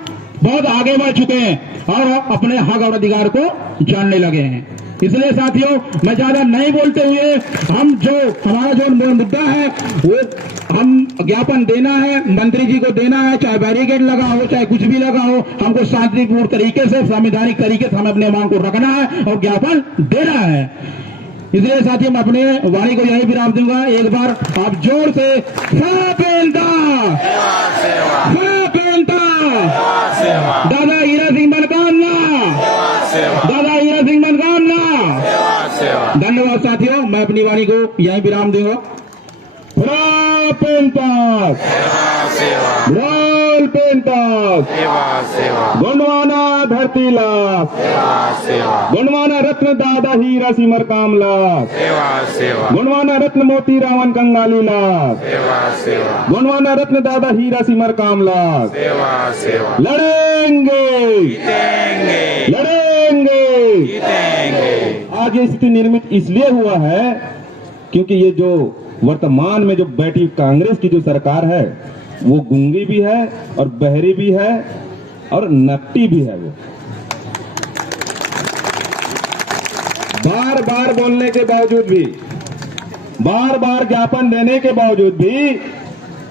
बहुत आगे बढ़ चुके हैं और अपने हक और अधिकार को जानने लगे हैं। इसलिए साथियों, मैं ज्यादा नहीं बोलते हुए, हम जो हमारा जो मुद्दा है वो हम ज्ञापन देना है, मंत्री जी को देना है, चाहे बैरिकेड लगा हो, चाहे कुछ भी लगा हो, हमको शांतिपूर्ण तरीके से, संवैधानिक तरीके से हमें अपने मांग को रखना है और ज्ञापन देना है। इसलिए साथियों, मैं अपने वाणी को यही विराम दूंगा। एक बार आप जोर से दादा हीरा सिंह मनकामना, दादा हीरा सिंह मनकामना। धन्यवाद साथियों, मैं अपनी वाणी को यही विराम दूंगा। बॉल पेन टॉस, सेवा सेवा गोंडवाना धरती लाख, सेवा सेवा गोंडवाना रत्न दादा हीरा सिमर कामला, सेवा सेवा गोंडवाना रत्न मोती रावण कंगाली लाख, सेवा सेवा गोंडवाना रत्न दादा हीरा सिमर कामला, सेवा सेवा लड़ेंगे जीतेंगे लड़ेंगे। जीतेंगे। आज ये स्थिति निर्मित इसलिए हुआ है क्योंकि ये जो वर्तमान में जो बैठी कांग्रेस की जो सरकार है वो गूंगी भी है और बहरी भी है और नकटी भी है। वो बार बार बोलने के बावजूद भी, बार बार ज्ञापन देने के बावजूद भी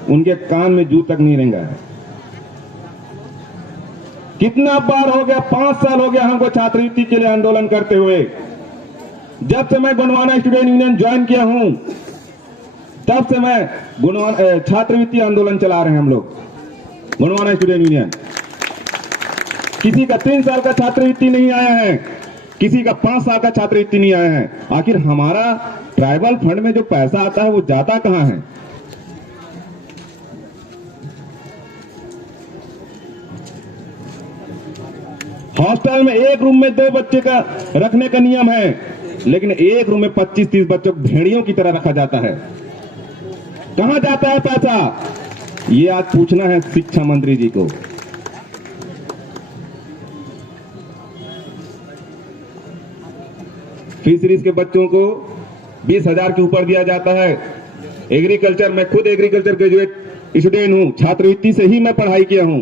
उनके कान में जू तक नहीं रेंगा है। कितना बार हो गया, 5 साल हो गया हमको छात्रवृत्ति के लिए आंदोलन करते हुए। जब से मैं गोंडवाना स्टूडेंट यूनियन ज्वाइन किया हूं तब से मैं गोंडवाना छात्रवृत्ति आंदोलन चला रहे हैं हम लोग गोंडवाना स्टूडेंट यूनियन। किसी का 3 साल का छात्रवृत्ति नहीं आया है, किसी का 5 साल का छात्रवृत्ति नहीं आया है। आखिर हमारा ट्राइबल फंड में जो पैसा आता है वो जाता कहां है? हॉस्टल में एक रूम में 2 बच्चे का रखने का नियम है, लेकिन एक रूम में 25-30 बच्चों को भेड़ियों की तरह रखा जाता है। कहां जाता है पैसा? ये आज पूछना है शिक्षा मंत्री जी को। फिशरीज के बच्चों को 20,000 के ऊपर दिया जाता है। एग्रीकल्चर, मैं खुद एग्रीकल्चर ग्रेजुएट स्टूडेंट हूं, छात्रवृत्ति से ही मैं पढ़ाई किया हूं।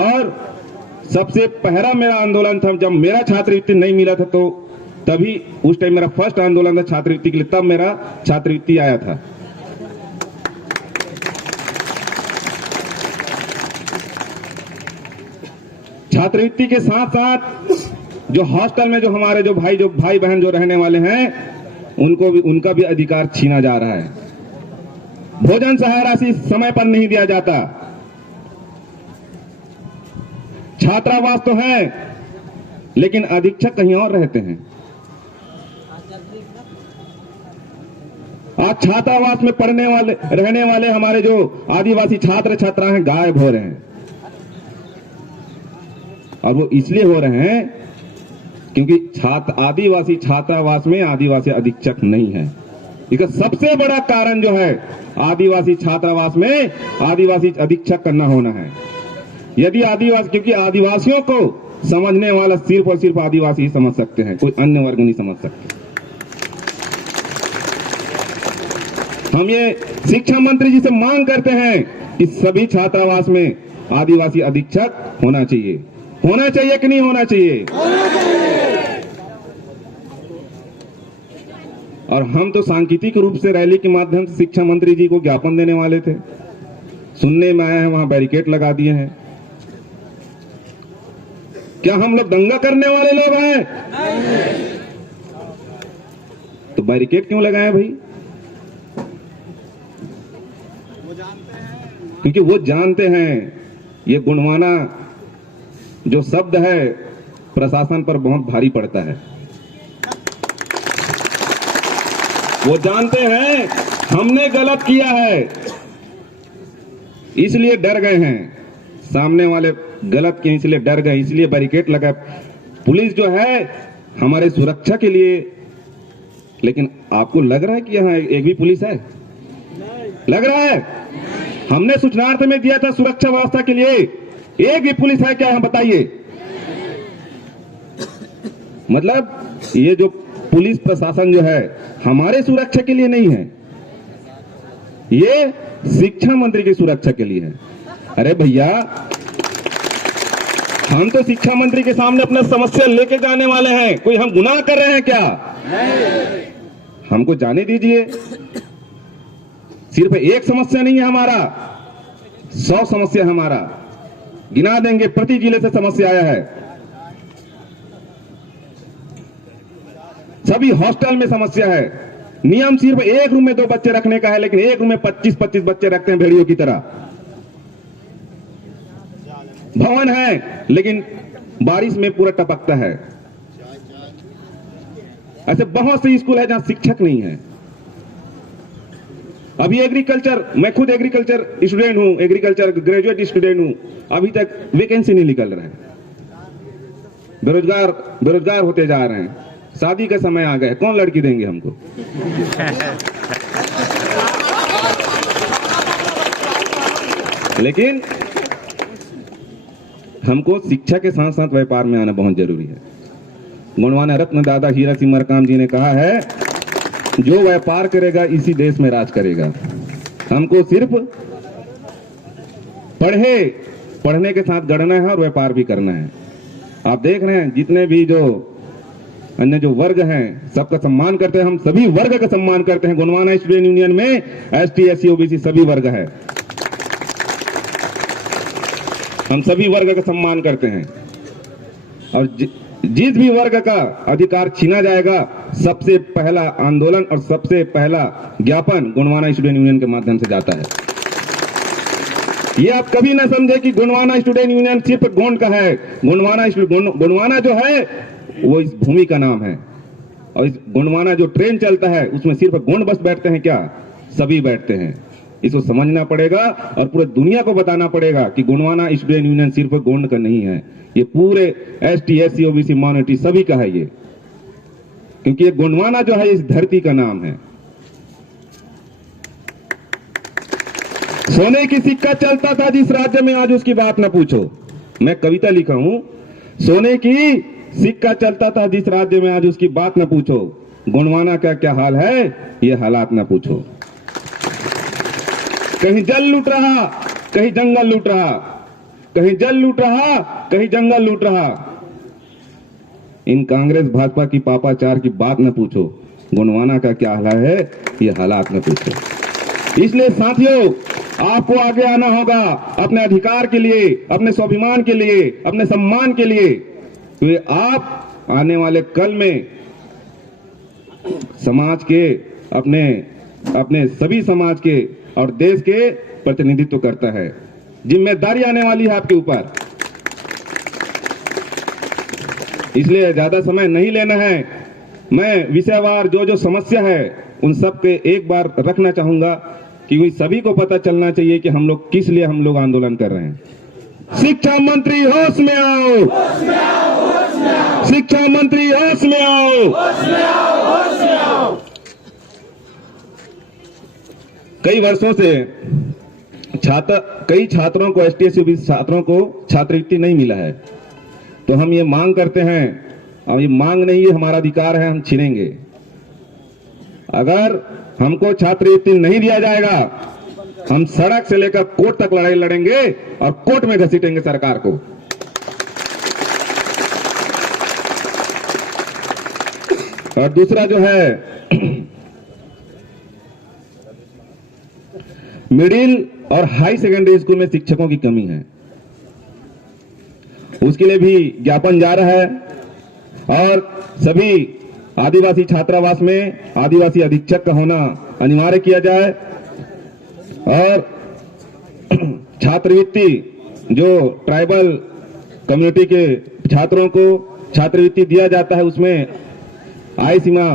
और सबसे पहला मेरा आंदोलन था जब मेरा छात्रवृत्ति नहीं मिला था, तो तभी उस टाइम मेरा फर्स्ट आंदोलन था छात्रवृत्ति के लिए, तब मेरा छात्रवृत्ति आया था। छात्रवृत्ति के साथ साथ जो हॉस्टल में जो हमारे जो भाई बहन जो रहने वाले हैं उनको भी, उनका भी अधिकार छीना जा रहा है। भोजन सहायता राशि समय पर नहीं दिया जाता। छात्रावास तो है लेकिन अधीक्षक कहीं और रहते हैं। आज छात्रावास में पढ़ने वाले रहने वाले हमारे जो आदिवासी छात्र छात्राएं गायब हो रहे हैं, और वो इसलिए हो रहे हैं क्योंकि आदिवासी छात्रावास में आदिवासी अधीक्षक नहीं है। इसका सबसे बड़ा कारण जो है आदिवासी छात्रावास में आदिवासी अधीक्षक का न होना है। यदि आदिवासी, क्योंकि आदिवासियों को समझने वाला सिर्फ और सिर्फ आदिवासी ही समझ सकते हैं, कोई अन्य वर्ग नहीं समझ सकते। हम ये शिक्षा मंत्री जी से मांग करते हैं कि सभी छात्रावास में आदिवासी अधीक्षक होना चाहिए। होना चाहिए कि नहीं होना चाहिए? और हम तो सांकेतिक रूप से रैली के माध्यम से शिक्षा मंत्री जी को ज्ञापन देने वाले थे। सुनने में आए हैं वहां बैरिकेड लगा दिए हैं। क्या हम लोग दंगा करने वाले लोग हैं? तो बैरिकेड क्यों लगाए भाई? क्योंकि वो जानते हैं ये गोंडवाना जो शब्द है प्रशासन पर बहुत भारी पड़ता है। वो जानते हैं हमने गलत किया है, इसलिए डर गए हैं। सामने वाले गलत किए इसलिए डर गए, इसलिए बैरिकेड लगा। पुलिस जो है हमारे सुरक्षा के लिए, लेकिन आपको लग रहा है कि यहाँ एक भी पुलिस है? लग रहा है? हमने सूचनार्थ में दिया था सुरक्षा व्यवस्था के लिए, एक भी पुलिस है क्या? हम बताइए। मतलब ये जो पुलिस प्रशासन जो है हमारे सुरक्षा के लिए नहीं है, ये शिक्षा मंत्री की सुरक्षा के लिए है। अरे भैया, हम तो शिक्षा मंत्री के सामने अपना समस्या लेके जाने वाले हैं। कोई हम गुनाह कर रहे हैं क्या? नहीं। हमको जाने दीजिए। सिर्फ एक समस्या नहीं है हमारा, 100 समस्या हमारा गिना देंगे। प्रति जिले से समस्या आया है। सभी हॉस्टल में समस्या है। नियम सिर्फ एक रूम में 2 बच्चे रखने का है, लेकिन एक रूम में 25-25 बच्चे रखते हैं भेड़ियों की तरह। भवन है लेकिन बारिश में पूरा टपकता है। ऐसे बहुत से स्कूल है जहां शिक्षक नहीं है। अभी एग्रीकल्चर, मैं खुद एग्रीकल्चर स्टूडेंट हूं, एग्रीकल्चर ग्रेजुएट स्टूडेंट हूं, अभी तक वैकेंसी नहीं निकल रहा है। बेरोजगार होते जा रहे हैं। शादी का समय आ गया, कौन लड़की देंगे हमको? लेकिन हमको शिक्षा के साथ साथ व्यापार में आना बहुत जरूरी है। गुणवाना रत्न दादा हीरा सिंह मरकाम जी ने कहा है, जो व्यापार करेगा इसी देश में राज करेगा। हमको सिर्फ पढ़ने के साथ गढ़ना है और व्यापार भी करना है। आप देख रहे हैं जितने भी जो अन्य जो वर्ग हैं सबका सम्मान करते हैं, हम सभी वर्ग का सम्मान करते हैं। गोंडवाना स्टूडेंट यूनियन में ST SC OBC सभी वर्ग है, हम सभी वर्ग का सम्मान करते हैं। और जिस भी वर्ग का अधिकार छीना जाएगा, सबसे पहला आंदोलन और सबसे पहला ज्ञापन गोंडवाना स्टूडेंट यूनियन के माध्यम से जाता है। ये आप कभी ना समझे कि गोंडवाना स्टूडेंट यूनियन सिर्फ गोंड का है। गोंडवाना जो है वो इस भूमि का नाम है, और इस गोंडवाना जो ट्रेन चलता है उसमें सिर्फ गोंड बस बैठते हैं क्या? सभी बैठते हैं। इसको समझना पड़ेगा और पूरे दुनिया को बताना पड़ेगा कि गोंडवाना स्टूडेंट यूनियन सिर्फ गोंड का नहीं है, ये पूरे ST SC OBC माइनॉरिटी सभी का है ये, क्योंकि ये गोंडवाना जो है इस धरती का नाम है। सोने की सिक्का चलता था जिस राज्य में, आज उसकी बात न पूछो। मैं कविता लिखा हूं, सोने की सिक्का चलता था जिस राज्य में, आज उसकी बात न पूछो। गोंडवाना का क्या हाल है, ये हालात न पूछो। कहीं जल लूट रहा, कहीं जंगल लूट रहा, कहीं जल लूट रहा, कहीं जंगल लूट रहा। इन कांग्रेस भाजपा की पापाचार की बात न पूछो। गोंडवाना का क्या हाल है, ये हालात न पूछो। इसलिए साथियों, आपको आगे आना होगा अपने अधिकार के लिए, अपने स्वाभिमान के लिए, अपने सम्मान के लिए। तो आप आने वाले कल में समाज के, अपने सभी समाज के और देश के प्रतिनिधित्व करता है। जिम्मेदारी आने वाली है आपके ऊपर, इसलिए ज्यादा समय नहीं लेना है। मैं विषयवार जो समस्या है उन सब के एक बार रखना चाहूंगा, क्योंकि सभी को पता चलना चाहिए कि हम लोग किस लिए हम लोग आंदोलन कर रहे हैं। शिक्षा मंत्री होश में आओ, शिक्षा मंत्री होश में आओ। कई वर्षों से कई छात्रों को, ST SC OBC छात्रों को छात्रवृत्ति नहीं मिला है। तो हम ये मांग करते हैं, अब ये मांग नहीं है, हमारा अधिकार है, हम छीनेंगे। अगर हमको छात्रवृत्ति नहीं दिया जाएगा, हम सड़क से लेकर कोर्ट तक लड़ाई लड़ेंगे और कोर्ट में घसीटेंगे सरकार को। और दूसरा जो है, मिडिल और हाई सेकेंडरी स्कूल में शिक्षकों की कमी है, उसके लिए भी ज्ञापन जा रहा है। और सभी आदिवासी छात्रावास में आदिवासी अधीक्षक का होना अनिवार्य किया जाए। और छात्रवृत्ति जो ट्राइबल कम्युनिटी के छात्रों को छात्रवृत्ति दिया जाता है, उसमें आय सीमा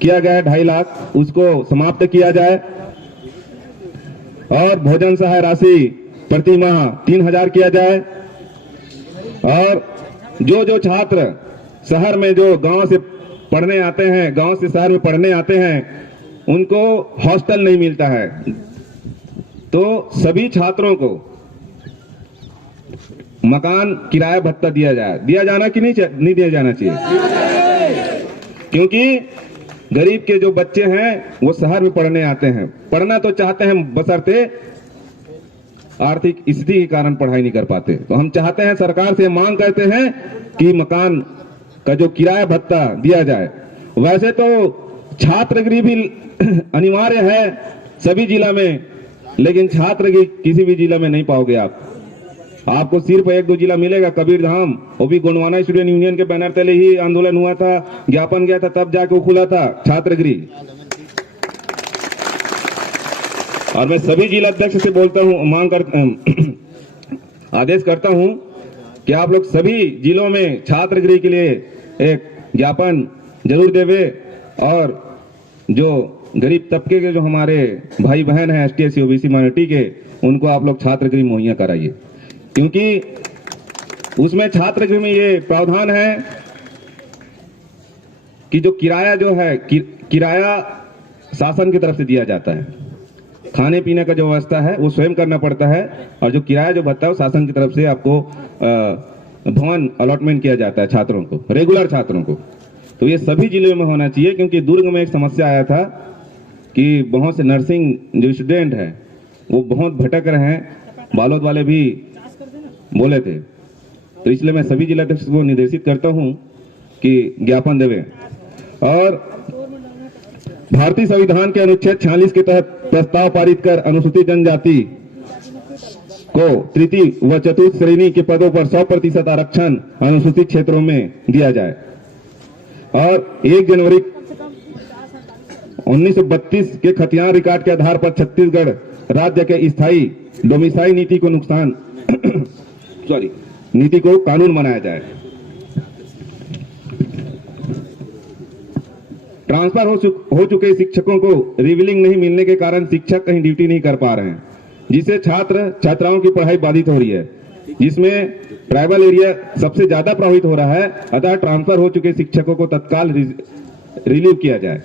किया गया है 2.5 लाख, उसको समाप्त किया जाए। और भोजन सहाय राशि प्रति माह 3,000 किया जाए। और जो छात्र शहर में जो गांव से पढ़ने आते हैं, गांव से शहर में पढ़ने आते हैं, उनको हॉस्टल नहीं मिलता है, तो सभी छात्रों को मकान किराया भत्ता दिया जाए। दिया जाना कि नहीं दिया जाना चाहिए? क्योंकि गरीब के जो बच्चे हैं वो शहर में पढ़ने आते हैं, पढ़ना तो चाहते हैं, बशर्ते आर्थिक स्थिति के कारण पढ़ाई नहीं कर पाते। तो हम चाहते हैं, सरकार से मांग करते हैं कि मकान का जो किराया भत्ता दिया जाए। वैसे तो छात्रगृह अनिवार्य है सभी जिला में, लेकिन छात्रगृह किसी भी जिला में नहीं पाओगे आप। आपको सिर्फ 1-2 जिला मिलेगा, कबीरधाम, वो भी गोंडवाना स्टूडेंट यूनियन के बैनर तले ही आंदोलन हुआ था, ज्ञापन गया था, तब जाके वो खुला था छात्रगृह। और मैं सभी जिला अध्यक्ष से बोलता हूं, आदेश करता हूं कि आप लोग सभी जिलों में छात्रगृह के लिए एक ज्ञापन जरूर देवे। और जो गरीब तबके के जो हमारे भाई बहन हैं ST SC OBC माइनॉरिटी के, उनको आप लोग छात्रगृह मुहैया कराइए, क्योंकि उसमें छात्रगृह में ये प्रावधान है कि जो किराया जो है किराया शासन की तरफ से दिया जाता है। खाने पीने का जो व्यवस्था है वो स्वयं करना पड़ता है, और जो किराया जो भत्ता है वो शासन की तरफ से आपको भवन अलॉटमेंट किया जाता है छात्रों को, रेगुलर छात्रों को। तो ये सभी जिलों में होना चाहिए, क्योंकि दुर्ग में एक समस्या आया था कि बहुत से नर्सिंग जो स्टूडेंट हैं वो बहुत भटक रहे हैं, बालोद वाले भी बोले थे। तो इसलिए मैं सभी जिलाध्यक्ष को निर्देशित करता हूं कि ज्ञापन देवें, और भारतीय संविधान के अनुच्छेद 46 के तहत प्रस्ताव पारित कर अनुसूचित जनजाति को तृतीय व चतुर्थ श्रेणी के पदों पर 100% आरक्षण अनुसूचित क्षेत्रों में दिया जाए, और 1 जनवरी 1932 के खतियान रिकॉर्ड के आधार पर छत्तीसगढ़ राज्य के स्थायी डोमिसाइल नीति को नीति को कानून बनाया जाए। ट्रांसफर हो चुके शिक्षकों को रिविलिंग नहीं मिलने के कारण शिक्षक कहीं ड्यूटी नहीं कर पा रहे हैं, जिससे छात्राओं की पढ़ाई बाधित हो रही है, जिसमें ट्राइबल एरिया सबसे ज्यादा प्रभावित हो रहा है। अतः ट्रांसफर हो चुके शिक्षकों को तत्काल रिलीव किया जाए।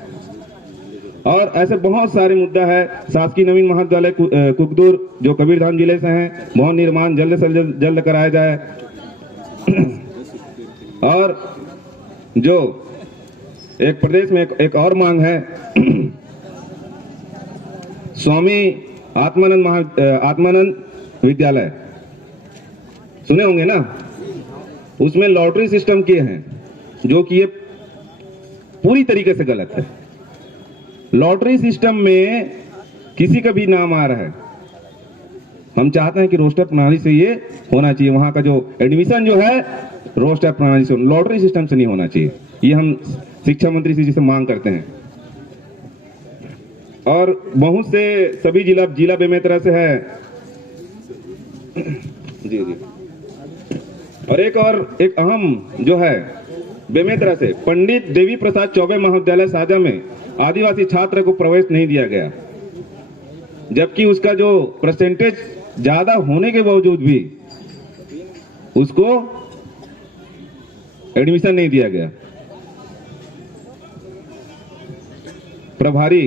और ऐसे बहुत सारे मुद्दा है। शासकीय नवीन महाविद्यालय कुकदूर जो कबीरधाम जिले से हैं, भवन निर्माण जल्द से जल्द कराया जाए। और जो एक प्रदेश में एक और मांग है, स्वामी आत्मानंद विद्यालय सुने होंगे ना, उसमें लॉटरी सिस्टम किए हैं, जो कि ये पूरी तरीके से गलत है। लॉटरी सिस्टम में किसी का भी नाम आ रहा है, हम चाहते हैं कि रोस्टर प्रणाली से ये होना चाहिए। वहां का जो एडमिशन जो है रोस्टर प्रणाली से, लॉटरी सिस्टम से नहीं होना चाहिए। ये हम शिक्षा मंत्री से जिसे मांग करते हैं। और बहुत से सभी जिला बेमेतरा से है जी। और एक अहम जो है बेमेतरा से पंडित देवी प्रसाद चौबे महाविद्यालय साजा में आदिवासी छात्र को प्रवेश नहीं दिया गया, जबकि उसका जो परसेंटेज ज्यादा होने के बावजूद भी उसको एडमिशन नहीं दिया गया।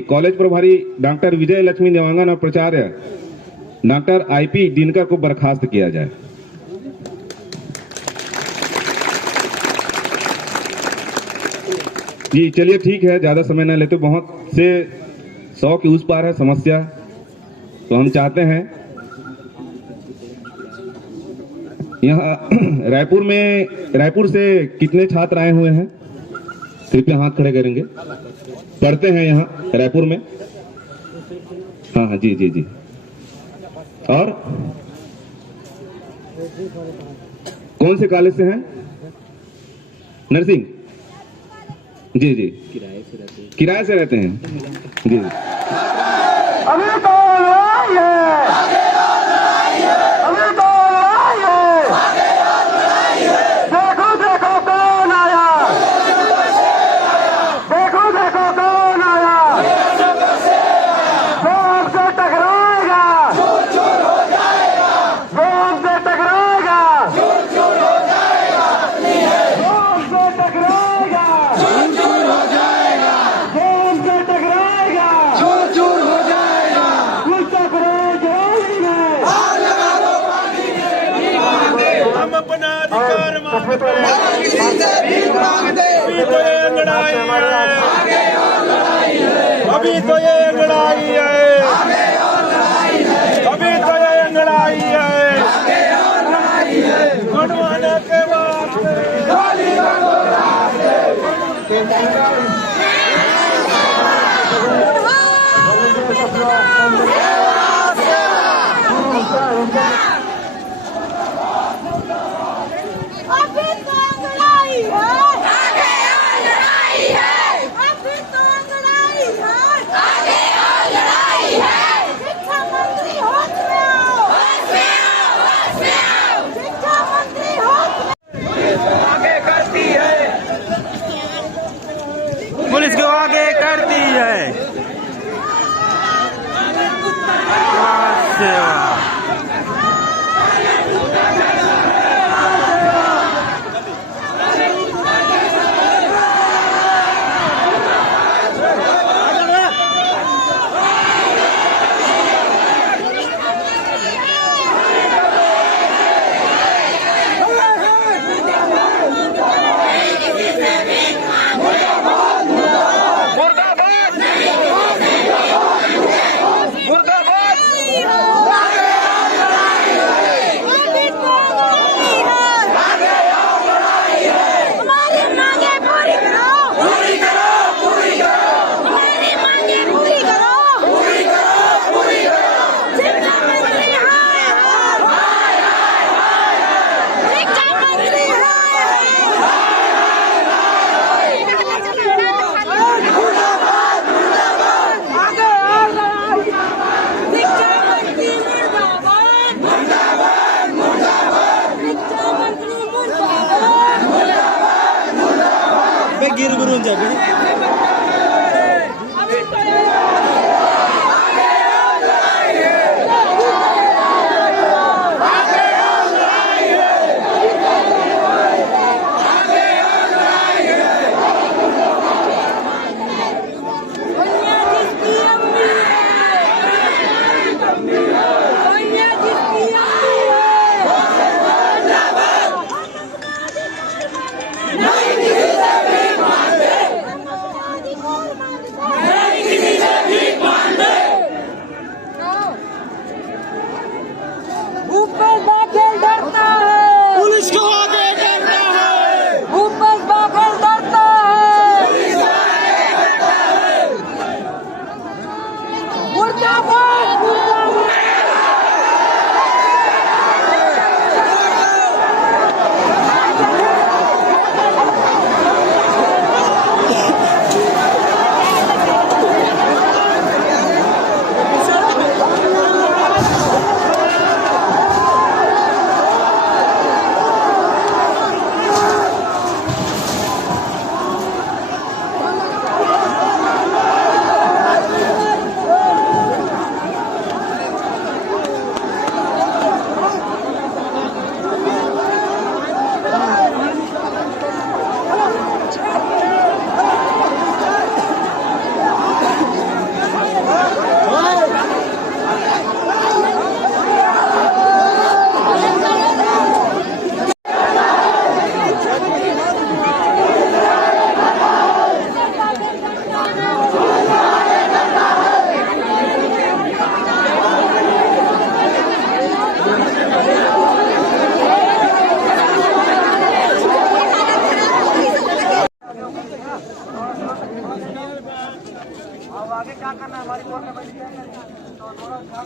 कॉलेज प्रभारी डॉक्टर विजय लक्ष्मी देवांगन और प्राचार्य डॉक्टर IP दिनकर को बर्खास्त किया जाए। जी चलिए ठीक है, ज्यादा समय न लेते, बहुत से 100 के उस पार है समस्या। तो हम चाहते हैं यहाँ रायपुर से कितने छात्र आए हुए हैं, कृपया हाथ खड़े करेंगे। पढ़ते हैं यहाँ रायपुर में? हाँ जी। और कौन से कॉलेज से हैं? नर्सिंग जी। किराए से रहते हैं जी। अभी तो लड़ाई है, अभी तो लड़ाई है। देखो देखो कौन आया, देखो देखो कौन आया। जो हमसे टकराएगा जो हमसे टकराएगा जो हमसे टकराएगा हम अपना अधिकार मांगते हैं। अभी तो ये लड़ाई है, अभी तो ये लड़ाई है, अभी तो ये लड़ाई है। गुणवाना के वास्ते अभी तो लड़ाई है, आगे और लड़ाई है। अभी तो लड़ाई है, आगे और लड़ाई है। शिक्षा मंत्री होश में आओ, होश में आओ, होश में आओ। शिक्षा मंत्री होश में आगे करती है। सेवा। गिर गुरुन जाबे भूपेश बघेल डरता है, पुलिस को आगे करना है। भूपेश बघेल डरता है, मुर्दाबाद मुर्दाबाद।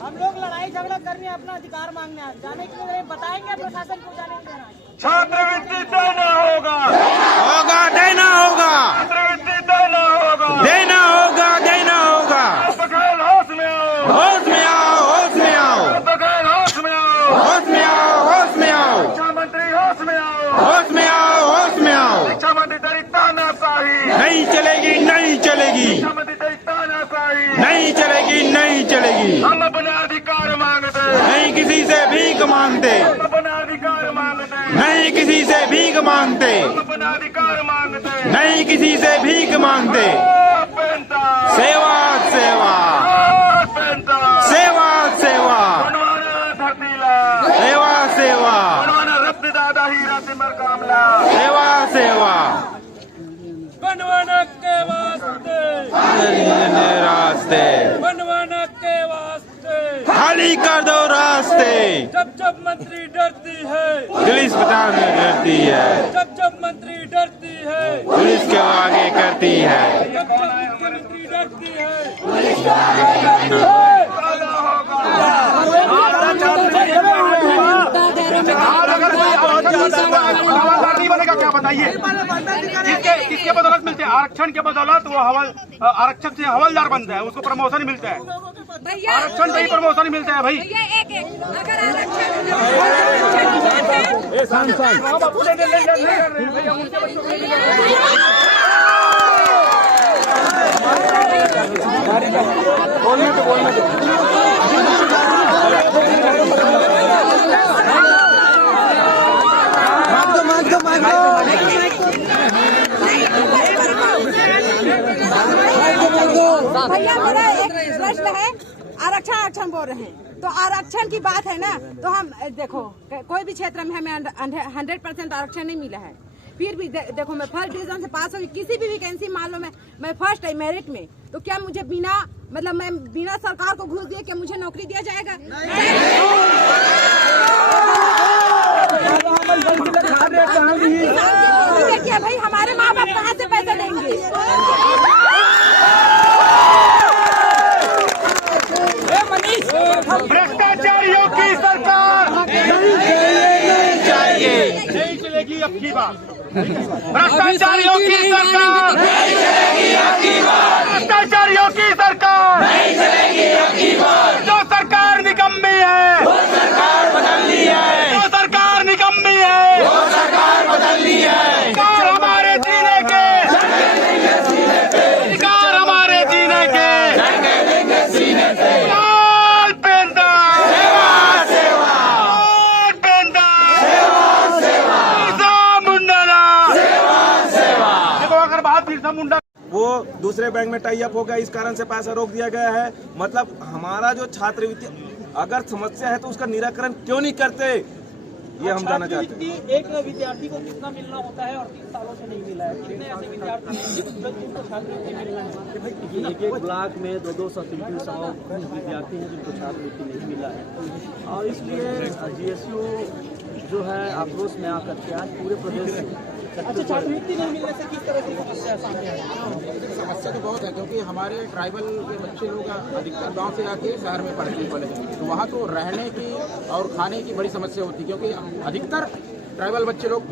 हम लोग लड़ाई झगड़ा करने अपना अधिकार मांगने आए, जाने के लिए बताएंगे प्रशासन को जाने नहीं देना। छात्रवृत्ति देना होगा, देना होगा, छात्रवृत्ति देना होगा, देना होगा, देना होगा। बघेल होश में आओ, होश में आओ, होश में आओ, बघेल होश में आओ, होश में आओ, होश में आओ, शिक्षा मंत्री होश में आओ, होश में आओ, होश में आओ। शिक्षा मंत्री तेरी तानाशाही नहीं चलेगी, नहीं चलेगी, शिक्षा मंत्री तेरी तानाशाही। नहीं चलेगी, नहीं चलेगी। हम अपने अधिकार मांगते हैं, नहीं किसी से भीख मांगते, हम अपना अधिकार मांगते हैं, नहीं किसी से भीख मांगते, हम अपना अधिकार मांगते हैं। नहीं किसी से भीख मांगते। पेंटा सेवा सेवा, पेंटा सेवा सेवा, बनवाना धरतीला, सेवा सेवा, बनवाना रब्द दादा हीरा सिमर कामला, सेवा सेवा। बनवाना के वास्ते, रास्ते बनवाना के वास्ते, खाली कर दो रास्ते। जब जब मंत्री डरती है, पुलिस पता में डरती है, जब जब मंत्री डरती है, पुलिस के आगे करती है। जब जब मुख्यमंत्री डरती है, पुलिस के आगे करती है। काला होगा, नहीं बनेगा क्या बताइए? किसके बदौलत मिलते हैं? आरक्षण के बदौलत वो आरक्षण से हवलदार बनता है, उसको प्रमोशन मिलता है। आरक्षण से ही प्रमोशन मिलता है भाई। अगर आरक्षण हो रहे हैं। तो आरक्षण की बात है ना, तो हम देखो कोई भी क्षेत्र में हमें 100% आरक्षण नहीं मिला है, फिर भी देखो मैं फर्स्ट डिवीजन से पास हुई, किसी भी वैकेंसी मान लो मैं फर्स्ट है मेरिट में, तो क्या मुझे मैं बिना सरकार को घूस दिए क्या मुझे नौकरी दिया जाएगा? देखिए भाई, हमारे माँ बाप कहाँ से पैसे देंगे? भ्रष्टाचारियों की सरकार नहीं चाहिए, नहीं चलेगी अब की बात। भ्रष्टाचारियों की सरकार नहीं चलेगी अब की बात। भ्रष्टाचारियों की सरकार नहीं चलेगी अब की बात। जो सरकार निकम्मी है वो सरकार बदलनी है, जो सरकार निकम्मी है वो सरकार बदलनी है। अधिकार हमारे जीने के, अधिकार हमारे जीने के, लाल पेंदा सेवा सेवा, लाल पेंदा सेवा सेवा, बिरसा मुंडा सेवा सेवा। देखो अगर बात बिरसा मुंडा वो दूसरे बैंक में टाई अप हो गया, इस कारण से पैसा रोक दिया गया है। मतलब हमारा जो छात्रवृत्ति अगर समस्या है तो उसका निराकरण क्यों नहीं करते, ये हम जानना चाहते हैं। एक विद्यार्थी को कितना मिलना होता है और 3 सालों से नहीं मिला है, कितने ऐसे विद्यार्थी हैं जिनको छात्रवृत्ति मिलना है? एक ब्लॉक में 200 विद्यार्थी हैं जिनको छात्रवृत्ति नहीं मिला है, और इसलिए GSU जो है आक्रोश में आकर के आज पूरे प्रदेश में अच्छा, छात्रवृत्ति नहीं मिलने से किस तरह की समस्या सामने आई? समस्या तो बहुत है, क्योंकि हमारे ट्राइबल के बच्चे लोग अधिकतर गांव से आके शहर में पढ़ते हैं कॉलेज में, तो वहाँ तो रहने की और खाने की बड़ी समस्या होती है, क्योंकि अधिकतर ट्राइबल बच्चे लोग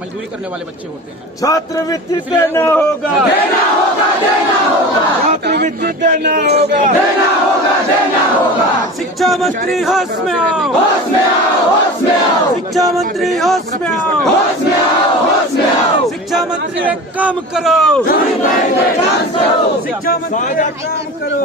मजदूरी करने वाले बच्चे होते हैं। छात्रवृत्ति देना होगा, देना होगा, देना होगा, छात्रवृत्ति देना होगा, देना होगा, देना होगा। शिक्षा मंत्री होश में आओ, होश में आओ, होश में आओ, शिक्षा मंत्री होश में आओ, होश में आओ, होश में आओ। शिक्षा मंत्री एक काम करो, शिक्षा मंत्री एक काम करो।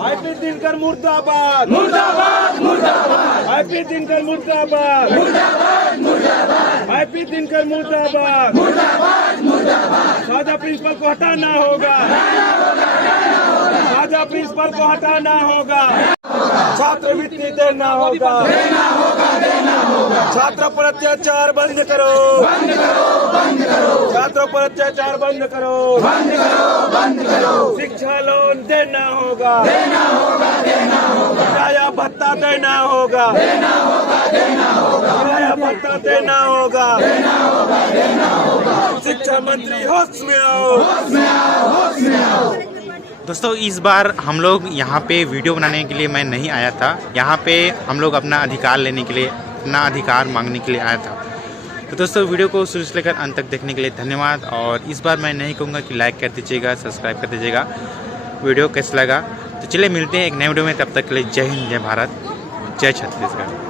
आईपी दिनकर मुर्दाबाद, मुर्दाबाद, मुर्दाबाद, आईपी दिनकर मुर्दाबाद, मुर्दाबाद, मुर्दाबाद, आईपी दिनकर मुर्दाबाद, मुर्दाबाद, मुर्दाबाद। साजा प्रिंसिपल को हटाना होगा, साजा प्रिंसिपल को हटाना होगा। छात्रवृत्ति देना होगा, देना होगा, देना होगा। छात्रों पर अत्याचार बंद करो, बंद करो, बंद करो। छात्रों पर अत्याचार बंद करो, बंद करो, बंद करो। शिक्षा लोन देना होगा, देना होगा, देना होगा। किराया भत्ता देना होगा, देना होगा, देना होगा। किराया भत्ता देना होगा, देना होगा, देना होगा। शिक्षा मंत्री होश में आओ, होश में आओ, होश में आओ। दोस्तों इस बार हम लोग यहाँ पे वीडियो बनाने के लिए मैं नहीं आया था, यहाँ पे हम लोग अपना अधिकार लेने के लिए, अपना अधिकार मांगने के लिए आया था। तो दोस्तों वीडियो को शुरू से लेकर अंत तक देखने के लिए धन्यवाद। और इस बार मैं नहीं कहूँगा कि लाइक कर दीजिएगा, सब्सक्राइब कर दीजिएगा। वीडियो कैसा लगा तो चलिए मिलते हैं एक नए वीडियो में, तब तक के लिए जय हिंद, जय भारत, जय छत्तीसगढ़।